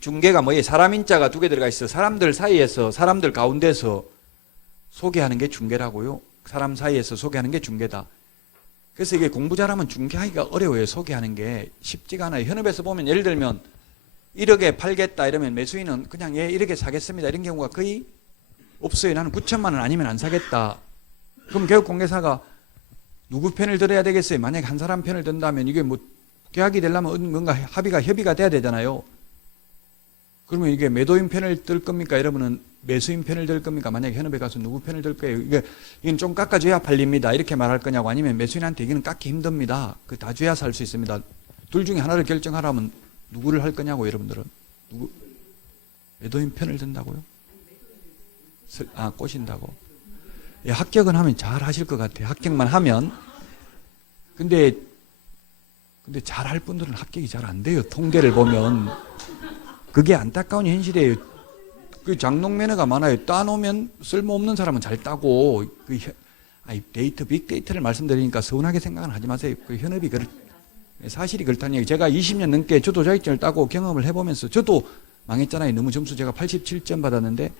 중개가 뭐예요? 사람 인자가 두 개 들어가 있어. 사람들 사이에서, 사람들 가운데서 소개하는 게 중개라고요. 사람 사이에서 소개하는 게 중개다. 그래서 이게 공부 잘하면 중개하기가 어려워요. 소개하는 게 쉽지가 않아요. 현업에서 보면 예를 들면 1억에 팔겠다 이러면 매수인은 그냥 1억에 사겠습니다. 이런 경우가 거의 없어요. 나는 9천만 원 아니면 안 사겠다. 그럼 개업공개사가 누구 편을 들어야 되겠어요? 만약에 한 사람 편을 든다면 이게 뭐 계약이 되려면 뭔가 협의가 돼야 되잖아요. 그러면 이게 매도인 편을 들 겁니까? 여러분은 매수인 편을 들 겁니까? 만약에 현업에 가서 누구 편을 들 거예요? 이건 좀 깎아줘야 팔립니다. 이렇게 말할 거냐고. 아니면 매수인한테 이거는 깎기 힘듭니다. 다 줘야 살 수 있습니다. 둘 중에 하나를 결정하라면 누구를 할 거냐고. 여러분들은 매도인 편을 든다고요? 꼬신다고. 예, 합격은 하면 잘 하실 것 같아요. 합격만 하면. 근데 잘 할 분들은 합격이 잘 안 돼요. 통계를 보면. 그게 안타까운 현실이에요. 그 장롱 매너가 많아요. 따놓으면 쓸모없는 사람은 잘 따고, 빅데이터를 말씀드리니까 서운하게 생각은 하지 마세요. 그 현업이 사실이 그렇다는 얘기. 제가 20년 넘게 저도 자격증을 따고 경험을 해보면서 저도 망했잖아요. 너무 점수 제가 87점 받았는데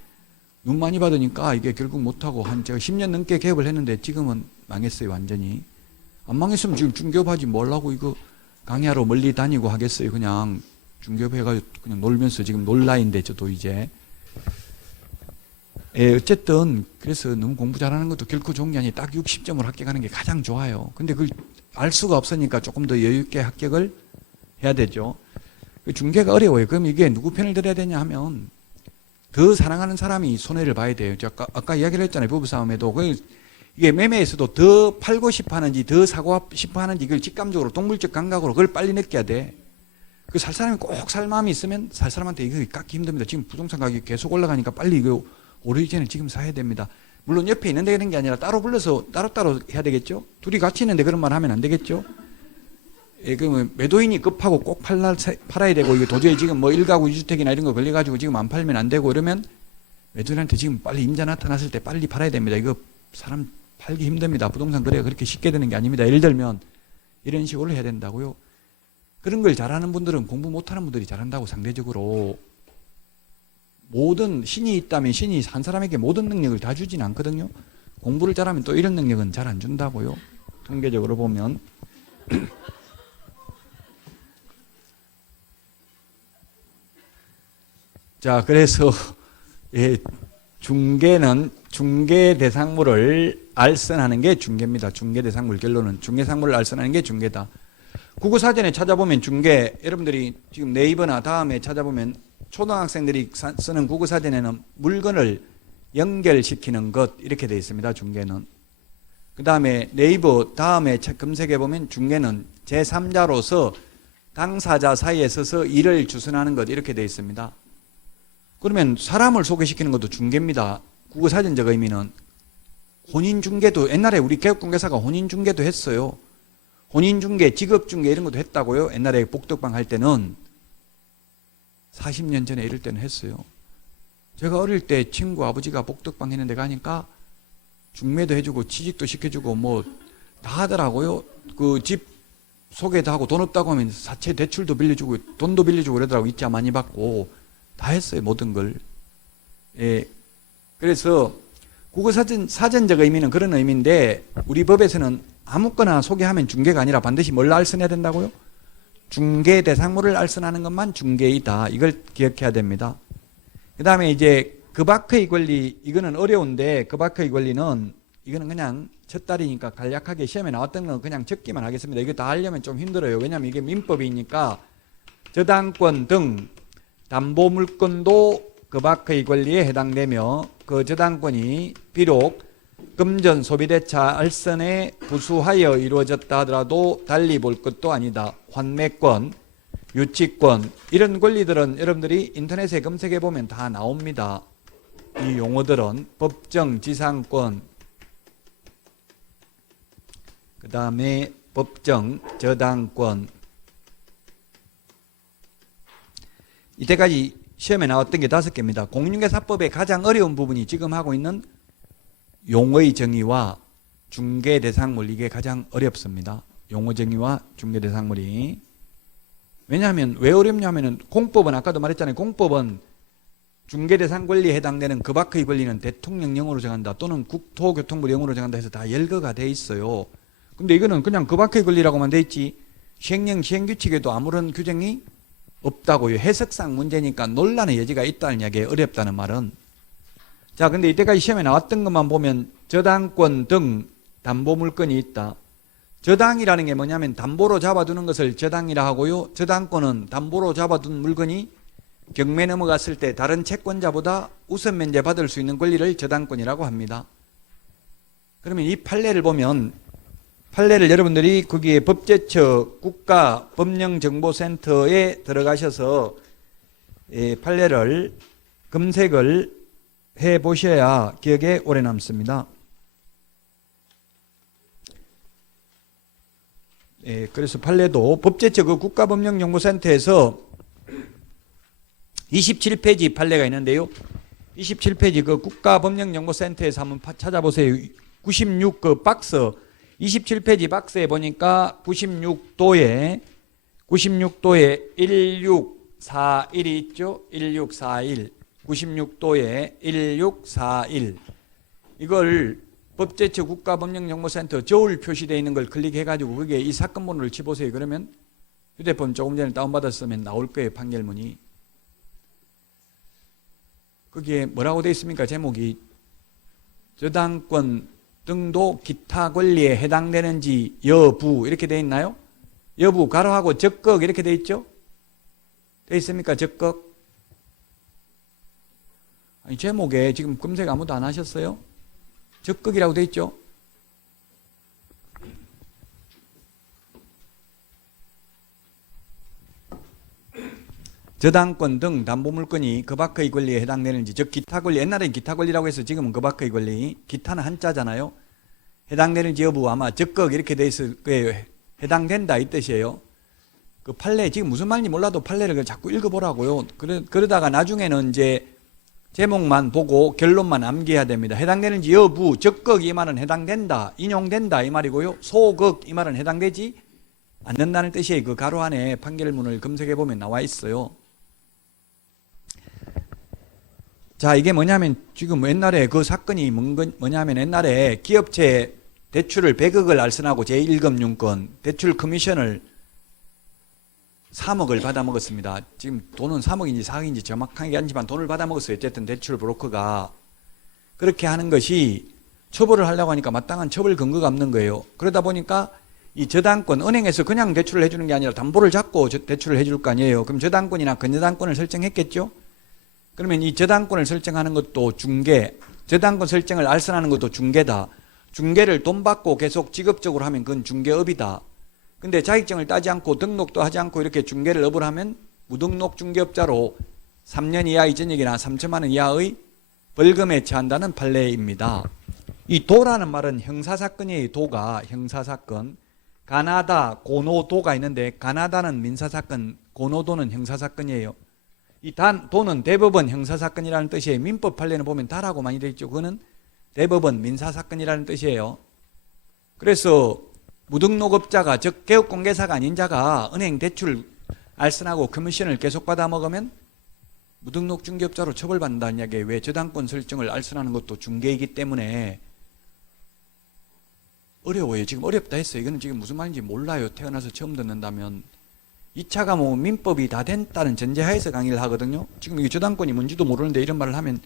눈 많이 받으니까 이게 결국 못하고 제가 10년 넘게 개업을 했는데 지금은 망했어요. 완전히. 안 망했으면 지금 중개업하지 뭘 하고 이거 강의하러 멀리 다니고 하겠어요. 그냥 중개업 해가지고 그냥 놀면서 지금 놀 나이인데 저도 이제. 예, 어쨌든 그래서 너무 공부 잘하는 것도 결코 좋은 게 아니에요. 딱 60점을 합격하는 게 가장 좋아요. 근데 그걸 알 수가 없으니까 조금 더 여유 있게 합격을 해야 되죠. 중개가 어려워요. 그럼 이게 누구 편을 들어야 되냐 하면 더 사랑하는 사람이 손해를 봐야 돼요. 아까 이야기를 했잖아요. 부부싸움에도. 이게 매매에서도 더 팔고 싶어 하는지 더 사고 싶어 하는지 이걸 직감적으로 동물적 감각으로 그걸 빨리 느껴야 돼. 살 사람이 꼭 살 마음이 있으면 살 사람한테 이거 깎기 힘듭니다. 지금 부동산 가격이 계속 올라가니까 빨리 이거 오르기 전에 지금 사야 됩니다. 물론 옆에 있는데 그런 게 아니라 따로 불러서 따로따로 해야 되겠죠? 둘이 같이 있는데 그런 말 하면 안 되겠죠? 예, 그러면 매도인이 급하고 꼭 팔아야 되고 이거 도저히 지금 뭐 1가구 2주택이나 이런 거 걸려가지고 지금 안 팔면 안 되고 이러면 매도인한테 지금 빨리 임자 나타났을 때 빨리 팔아야 됩니다. 이거 사람 팔기 힘듭니다. 부동산 거래가 그렇게 쉽게 되는 게 아닙니다. 예를 들면 이런 식으로 해야 된다고요. 그런 걸 잘하는 분들은 공부 못하는 분들이 잘한다고. 상대적으로 모든 신이 있다면 신이 한 사람에게 모든 능력을 다 주진 않거든요. 공부를 잘하면 또 이런 능력은 잘 안 준다고요. 통계적으로 보면. 자, 그래서 중개는 중개 대상물을 알선하는 게 중개입니다. 중개 대상물 결론은 중개 상물을 알선하는 게 중개다. 국어사전에 찾아보면 중개, 여러분들이 지금 네이버나 다음에 찾아보면 초등학생들이 쓰는 국어사전에는 물건을 연결시키는 것 이렇게 되어 있습니다. 중개는. 그 다음에 네이버 다음에 검색해 보면 중개는 제3자로서 당사자 사이에 서서 일을 주선하는 것 이렇게 되어 있습니다. 그러면 사람을 소개시키는 것도 중개입니다. 국어사전적 의미는. 혼인중개도 옛날에 우리 개업공개사가 혼인중개도 했어요. 혼인중개, 직업중개 이런 것도 했다고요. 옛날에 복덕방 할 때는 40년 전에 이럴 때는 했어요. 제가 어릴 때 친구 아버지가 복덕방 했는데 가니까 중매도 해주고 취직도 시켜주고 뭐 다 하더라고요. 그 집 소개도 하고 돈 없다고 하면 사채 대출도 빌려주고 돈도 빌려주고 그러더라고. 이자 많이 받고 다 했어요. 모든 걸. 예. 그래서 국어사전적 의미는 그런 의미인데 우리 법에서는 아무거나 소개하면 중개가 아니라 반드시 뭘 알선해야 된다고요? 중개 대상물을 알선하는 것만 중개이다. 이걸 기억해야 됩니다. 그 다음에 이제 그 밖의 권리, 이거는 어려운데 그 밖의 권리는 이거는 그냥 첫 달이니까 간략하게 시험에 나왔던 건 그냥 적기만 하겠습니다. 이거 다 하려면 좀 힘들어요. 왜냐하면 이게 민법이니까 저당권 등 담보물건도 그 밖의 권리에 해당되며 그 저당권이 비록 금전 소비대차 알선에 부수하여 이루어졌다 하더라도 달리 볼 것도 아니다. 환매권, 유치권 이런 권리들은 여러분들이 인터넷에 검색해 보면 다 나옵니다. 이 용어들은 법정 지상권, 그 다음에 법정 저당권. 이때까지 시험에 나왔던 게 5개입니다. 공인중개사법의 가장 어려운 부분이 지금 하고 있는 용어의 정의와 중개대상물, 이게 가장 어렵습니다. 용어 정의와 중개대상물이. 왜냐하면 왜 어렵냐면은 공법은 아까도 말했잖아요. 공법은 중개대상 권리에 해당되는 그 밖의 권리는 대통령령으로 정한다 또는 국토교통부령으로 정한다 해서 다 열거가 돼 있어요. 근데 이거는 그냥 그 밖의 권리라고만 돼 있지 시행령 시행규칙에도 아무런 규정이 없다고요. 해석상 문제니까 논란의 여지가 있다는 이야기에 어렵다는 말은. 자, 근데 이때까지 시험에 나왔던 것만 보면 저당권 등 담보물건이 있다. 저당이라는 게 뭐냐면 담보로 잡아두는 것을 저당이라 하고요. 저당권은 담보로 잡아둔 물건이 경매 넘어갔을 때 다른 채권자보다 우선 면제 받을 수 있는 권리를 저당권이라고 합니다. 그러면 이 판례를 보면 판례를 여러분들이 거기에 법제처 국가법령정보센터에 들어가셔서 판례를 검색을 해 보셔야 기억에 오래 남습니다. 그래서 판례도 법제처 그 국가법령정보센터에서 27페이지 판례가 있는데요. 27페이지 그 국가법령정보센터에서 한번 찾아보세요. 96 그 박스 27페이지 박스에 보니까 96도에 1641이 있죠. 1641 96도에 1641 이걸 법제처 국가법령정보센터 저울 표시되어 있는 걸 클릭해가지고 거기에 이 사건 번호를 치보세요. 그러면 휴대폰 조금 전에 다운받았으면 나올 거예요. 판결문이. 거기에 뭐라고 되어 있습니까? 제목이 저당권 등도 기타 권리에 해당되는지 여부 이렇게 되어 있나요? 여부 가로하고 적극 이렇게 되어 있죠? 되어 있습니까? 적극? 아니 제목에 지금 검색 아무도 안 하셨어요? 적극이라고 되어 있죠? 저당권 등 담보물건이 그 밖의 권리에 해당되는지, 즉 기타 권리, 옛날엔 기타 권리라고 해서 지금은 그 밖의 권리, 기타는 한자잖아요. 해당되는지 여부 아마 적극 이렇게 돼 있을 거예요. 해당된다 이 뜻이에요. 그 판례 지금 무슨 말인지 몰라도 판례를 자꾸 읽어보라고요. 그러다가 나중에는 이제 제목만 보고 결론만 암기해야 됩니다. 해당되는지 여부, 적극 이 말은 해당된다, 인용된다 이 말이고요. 소극 이 말은 해당되지 않는다는 뜻이에요. 그 가로 안에 판결문을 검색해 보면 나와 있어요. 자, 이게 뭐냐면 지금 옛날에 그 사건이 뭐냐면 옛날에 기업체 대출을 100억을 알선하고 제1금융권 대출 커미션을 3억을 받아먹었습니다. 지금 돈은 3억인지 4억인지 정확하게 아니지만 돈을 받아먹었어요. 어쨌든 대출 브로커가. 그렇게 하는 것이 처벌을 하려고 하니까 마땅한 처벌 근거가 없는 거예요. 그러다 보니까 이 저당권, 은행에서 그냥 대출을 해주는 게 아니라 담보를 잡고 대출을 해줄 거 아니에요. 그럼 저당권이나 근저당권을 설정했겠죠? 그러면 이 저당권을 설정하는 것도 중개, 저당권 설정을 알선하는 것도 중개다. 중개를 돈 받고 계속 직업적으로 하면 그건 중개업이다. 근데 자격증을 따지 않고 등록도 하지 않고 이렇게 중개를 업을 하면 무등록 중개업자로 3년 이하의 전역이나 3천만 원 이하의 벌금에 처한다는 판례입니다. 이 도라는 말은 형사사건이에요. 도가 형사사건. 가나다, 고노도가 있는데 가나다는 민사사건, 고노도는 형사사건이에요. 이 도는 대법원 형사사건이라는 뜻이에요. 민법 판례는 보면 다라고 많이 되어 있죠. 그거는 대법원 민사사건이라는 뜻이에요. 그래서 무등록업자가, 즉 개업공개사가 아닌 자가 은행 대출 알선하고 커미션을 계속 받아먹으면 무등록 중개업자로 처벌받는다는 이야기예요. 왜? 저당권 설정을 알선하는 것도 중개이기 때문에. 어려워요. 지금 어렵다 했어요. 이거는 지금 무슨 말인지 몰라요. 태어나서 처음 듣는다면. 2차가 뭐 민법이 다 됐다는 전제하에서 강의를 하거든요. 지금 이게 저당권이 뭔지도 모르는데 이런 말을 하면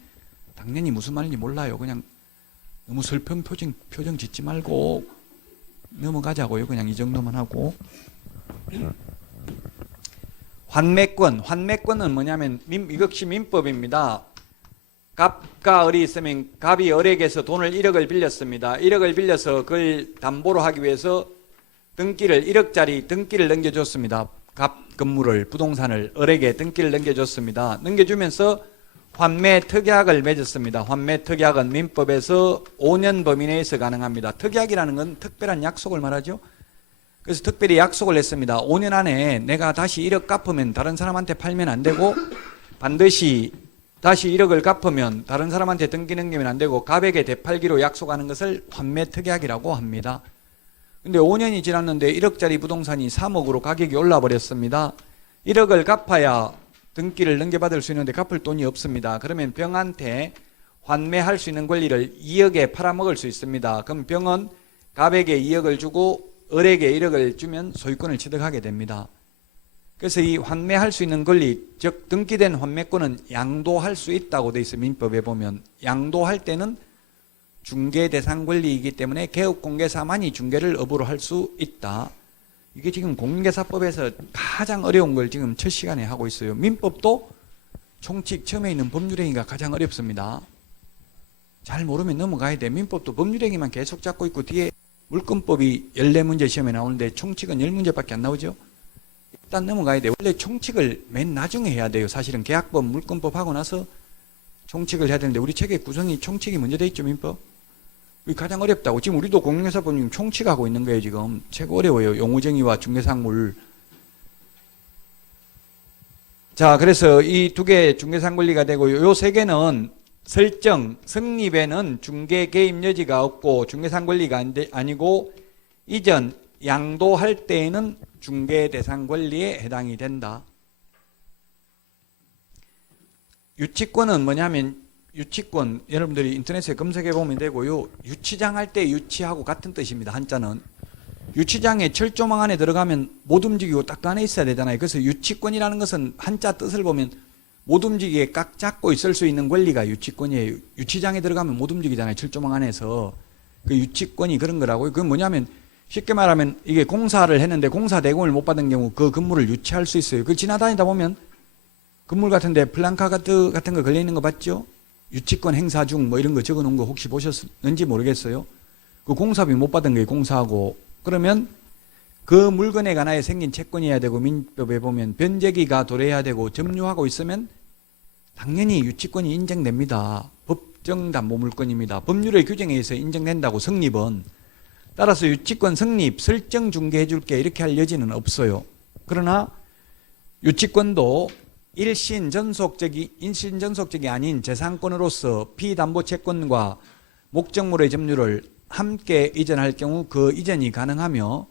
당연히 무슨 말인지 몰라요. 그냥 너무 슬픈 표정 짓지 말고 넘어가자고요. 그냥 이 정도만 하고. 환매권은 뭐냐면 이것이 민법입니다. 갑과 을이 있으면 갑이 을에게서 돈을 1억을 빌렸습니다. 1억을 빌려서 그걸 담보로 하기 위해서 1억짜리 등기를 넘겨줬습니다. 갑 건물을, 부동산을 을에게 등기를 넘겨줬습니다. 넘겨주면서 환매 특약을 맺었습니다. 환매 특약은 민법에서 5년 범위 내에서 가능합니다. 특약이라는 건 특별한 약속을 말하죠. 그래서 특별히 약속을 했습니다. 5년 안에 내가 다시 1억 갚으면 다른 사람한테 팔면 안 되고, 반드시 다시 1억을 갚으면 다른 사람한테 등기 넘기면 안 되고 갑에게 되팔기로 약속하는 것을 환매 특약이라고 합니다. 근데 5년이 지났는데 1억짜리 부동산이 3억으로 가격이 올라 버렸습니다. 1억을 갚아야 등기를 넘겨받을 수 있는데 갚을 돈이 없습니다. 그러면 병한테 환매할 수 있는 권리를 2억에 팔아먹을 수 있습니다. 그럼 병은 갑에게 2억을 주고 을에게 1억을 주면 소유권을 취득하게 됩니다. 그래서 이 환매할 수 있는 권리, 즉 등기된 환매권은 양도할 수 있다고 돼 있어요. 민법에 보면 양도할 때는 중개 대상 권리이기 때문에 개업공개사만이 중개를 업으로 할 수 있다. 이게 지금 공인중개사법에서 가장 어려운 걸 지금 첫 시간에 하고 있어요. 민법도 총칙 처음에 있는 법률행위가 가장 어렵습니다. 잘 모르면 넘어가야 돼. 민법도 법률행위만 계속 잡고 있고 뒤에 물권법이 14문제 시험에 나오는데 총칙은 10문제밖에 안 나오죠. 일단 넘어가야 돼. 원래 총칙을 맨 나중에 해야 돼요. 사실은 계약법, 물권법 하고 나서 총칙을 해야 되는데 우리 책의 구성이 총칙이 먼저 돼 있죠. 민법. 이게 가장 어렵다고. 지금 우리도 공인중개사법 지금 총칙하고 있는 거예요. 지금 책 어려워요. 용어정의와 중개상물. 자, 그래서 이 두 개 중개상권리가 되고 요 세 개는 설정, 성립에는 중개 개입 여지가 없고 중개상권리가 아니고 이전, 양도할 때에는 중개 대상 권리에 해당이 된다. 유치권은 뭐냐면 유치권 여러분들이 인터넷에 검색해 보면 되고요. 유치장 할 때 유치하고 같은 뜻입니다. 한자는. 유치장에 철조망 안에 들어가면 못 움직이고 딱 안에 있어야 되잖아요. 그래서 유치권이라는 것은 한자 뜻을 보면 못 움직이게 꽉 잡고 있을 수 있는 권리가 유치권이에요. 유치장에 들어가면 못 움직이잖아요. 철조망 안에서. 그 유치권이 그런 거라고요. 그건 뭐냐면 쉽게 말하면 이게 공사를 했는데 공사 대금을 못 받은 경우 그 건물을 유치할 수 있어요. 그 지나다니다 보면 건물 같은데 플랜카드 같은 거 걸려 있는 거 봤죠? 유치권 행사 중 뭐 이런 거 적어 놓은 거 혹시 보셨는지 모르겠어요. 그 공사비 못 받은 거예요. 공사하고. 그러면 그 물건에 관하여 생긴 채권이어야 되고 민법에 보면 변제기가 도래해야 되고 점유하고 있으면 당연히 유치권이 인정됩니다. 법정담보물권입니다. 법률의 규정에 의해서 인정된다고 성립은. 따라서 유치권 성립, 설정 중개해 줄게 이렇게 할 여지는 없어요. 그러나 유치권도 일신전속적이 아닌 재산권으로서 피담보채권과 목적물의 점유를 함께 이전할 경우 그 이전이 가능하며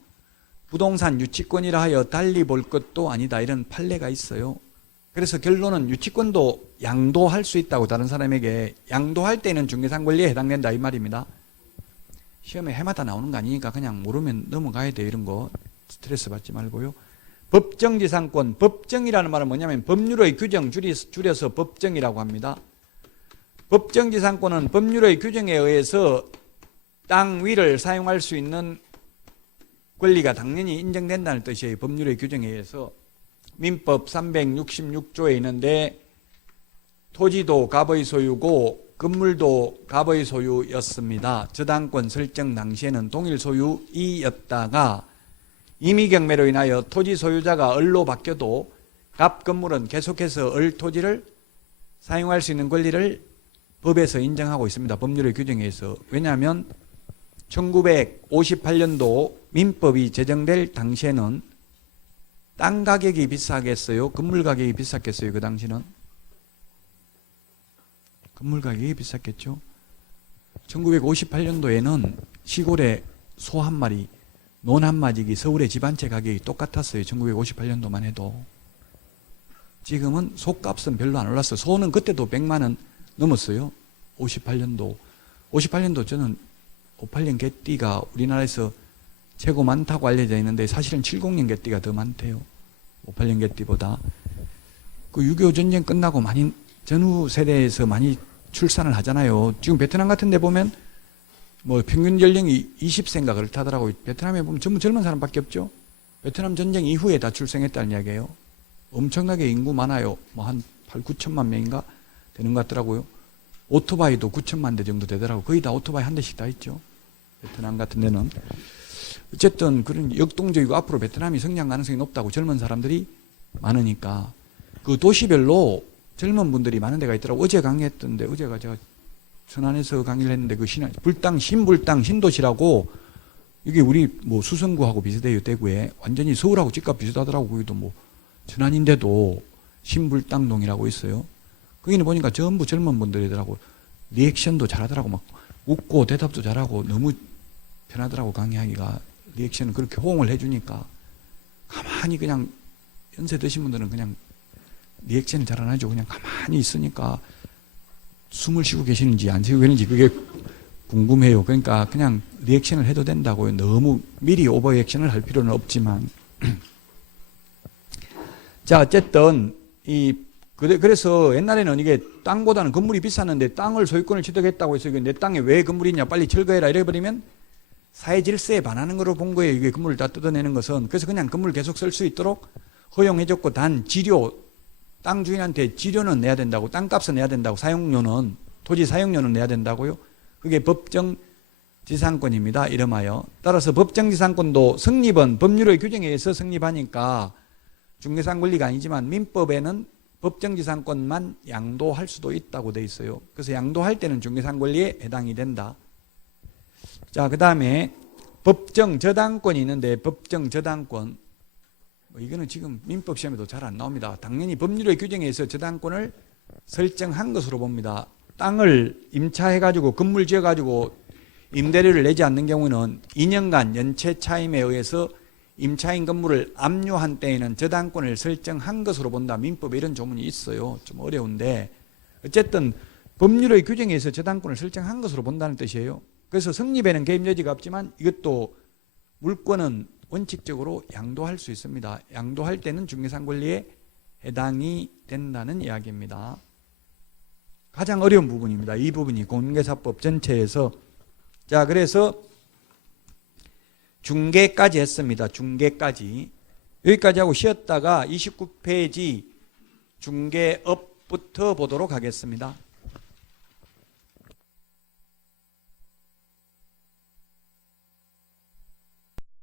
부동산 유치권이라 하여 달리 볼 것도 아니다. 이런 판례가 있어요. 그래서 결론은 유치권도 양도할 수 있다고 다른 사람에게 양도할 때는 중개상권리에 해당된다 이 말입니다. 시험에 해마다 나오는 거 아니니까 그냥 모르면 넘어가야 돼. 이런 거 스트레스 받지 말고요. 법정지상권, 법정이라는 말은 뭐냐면 법률의 규정 줄여서 법정이라고 합니다. 법정지상권은 법률의 규정에 의해서 땅 위를 사용할 수 있는 권리가 당연히 인정된다는 뜻이에요. 법률의 규정에 의해서. 민법 366조에 있는데 토지도 갑의 소유고 건물도 갑의 소유였습니다. 저당권 설정 당시에는 동일 소유이었다가 임의경매로 인하여 토지 소유자가 을로 바뀌어도 갑 건물은 계속해서 을 토지를 사용할 수 있는 권리를 법에서 인정하고 있습니다. 법률의 규정에 의해서. 왜냐하면 1958년도 민법이 제정될 당시에는 땅 가격이 비싸겠어요? 건물 가격이 비쌌겠어요? 그 당시는? 건물 가격이 비쌌겠죠? 1958년도에는 시골에 소 한 마리, 논 한 마디기 서울의 집 한 채 가격이 똑같았어요. 1958년도만 해도. 지금은 소값은 별로 안 올랐어요. 소는 그때도 100만 원 넘었어요. 58년도. 58년도 저는 58년 개띠가 우리나라에서 최고 많다고 알려져 있는데 사실은 70년 개띠가 더 많대요. 58년 개띠보다. 그 6.25 전쟁 끝나고 많이 전후 세대에서 많이 출산을 하잖아요. 지금 베트남 같은 데 보면 뭐 평균 연령이 20세인가 그렇다더라고요. 베트남에 보면 전부 젊은 사람밖에 없죠. 베트남 전쟁 이후에 다 출생했다는 이야기예요. 엄청나게 인구 많아요. 뭐 한 8, 9천만 명인가 되는 것 같더라고요. 오토바이도 9천만 대 정도 되더라고요. 거의 다 오토바이 한 대씩 다 있죠. 베트남 같은 데는. 어쨌든 그런 역동적이고 앞으로 베트남이 성장 가능성이 높다고 젊은 사람들이 많으니까 그 도시별로 젊은 분들이 많은 데가 있더라고요. 어제 강의했던데 어제가 제가 천안에서 강의를 했는데 그 신불당 신도시라고 이게 우리 뭐 수성구하고 비슷해요. 대구에 완전히 서울하고 집값 비슷하더라고. 거기도 뭐 천안인데도 신불당동이라고 있어요. 거기는 보니까 전부 젊은 분들이더라고. 리액션도 잘하더라고. 막 웃고 대답도 잘하고 너무 편하더라고. 강의하기가. 리액션은 그렇게 호응을 해주니까 가만히 그냥 연세 드신 분들은 그냥 리액션을 잘 안 하죠. 그냥 가만히 있으니까 숨을 쉬고 계시는지 안 쉬고 계시는지 그게 궁금해요. 그러니까 그냥 리액션을 해도 된다고요. 너무 미리 오버 리액션을 할 필요는 없지만. 자, 어쨌든 그래서 옛날에는 이게 땅보다는 건물이 비쌌는데 땅을 소유권을 취득했다고 해서 이게 내 땅에 왜 건물이 있냐 빨리 철거해라 이래버리면 사회 질서에 반하는 거로 본 거예요. 이게 건물을 다 뜯어내는 것은. 그래서 그냥 건물 계속 쓸 수 있도록 허용해줬고 단 지료 땅 주인한테 지료는 내야 된다고 땅값은 내야 된다고 사용료는 토지 사용료는 내야 된다고요. 그게 법정지상권입니다. 이름하여. 따라서 법정지상권도 성립은 법률의 규정에 의해서 성립하니까 중개상 권리가 아니지만 민법에는 법정지상권만 양도할 수도 있다고 돼 있어요. 그래서 양도할 때는 중개상 권리에 해당이 된다. 자, 그 다음에 법정저당권이 있는데 법정저당권 이거는 지금 민법 시험에도 잘 안 나옵니다. 당연히 법률의 규정에 의해서 저당권을 설정한 것으로 봅니다. 땅을 임차해가지고 건물 지어가지고 임대료를 내지 않는 경우는 2년간 연체 차임에 의해서 임차인 건물을 압류한 때에는 저당권을 설정한 것으로 본다. 민법에 이런 조문이 있어요. 좀 어려운데 어쨌든 법률의 규정에 의해서 저당권을 설정한 것으로 본다는 뜻이에요. 그래서 성립에는 개입 여지가 없지만 이것도 물권은 원칙적으로 양도할 수 있습니다. 양도할 때는 중개상 권리에 해당이 된다는 이야기입니다. 가장 어려운 부분입니다. 이 부분이 공인중개사법 전체에서. 자, 그래서 중개까지 했습니다. 중개까지. 여기까지 하고 쉬었다가 29페이지 중개업부터 보도록 하겠습니다.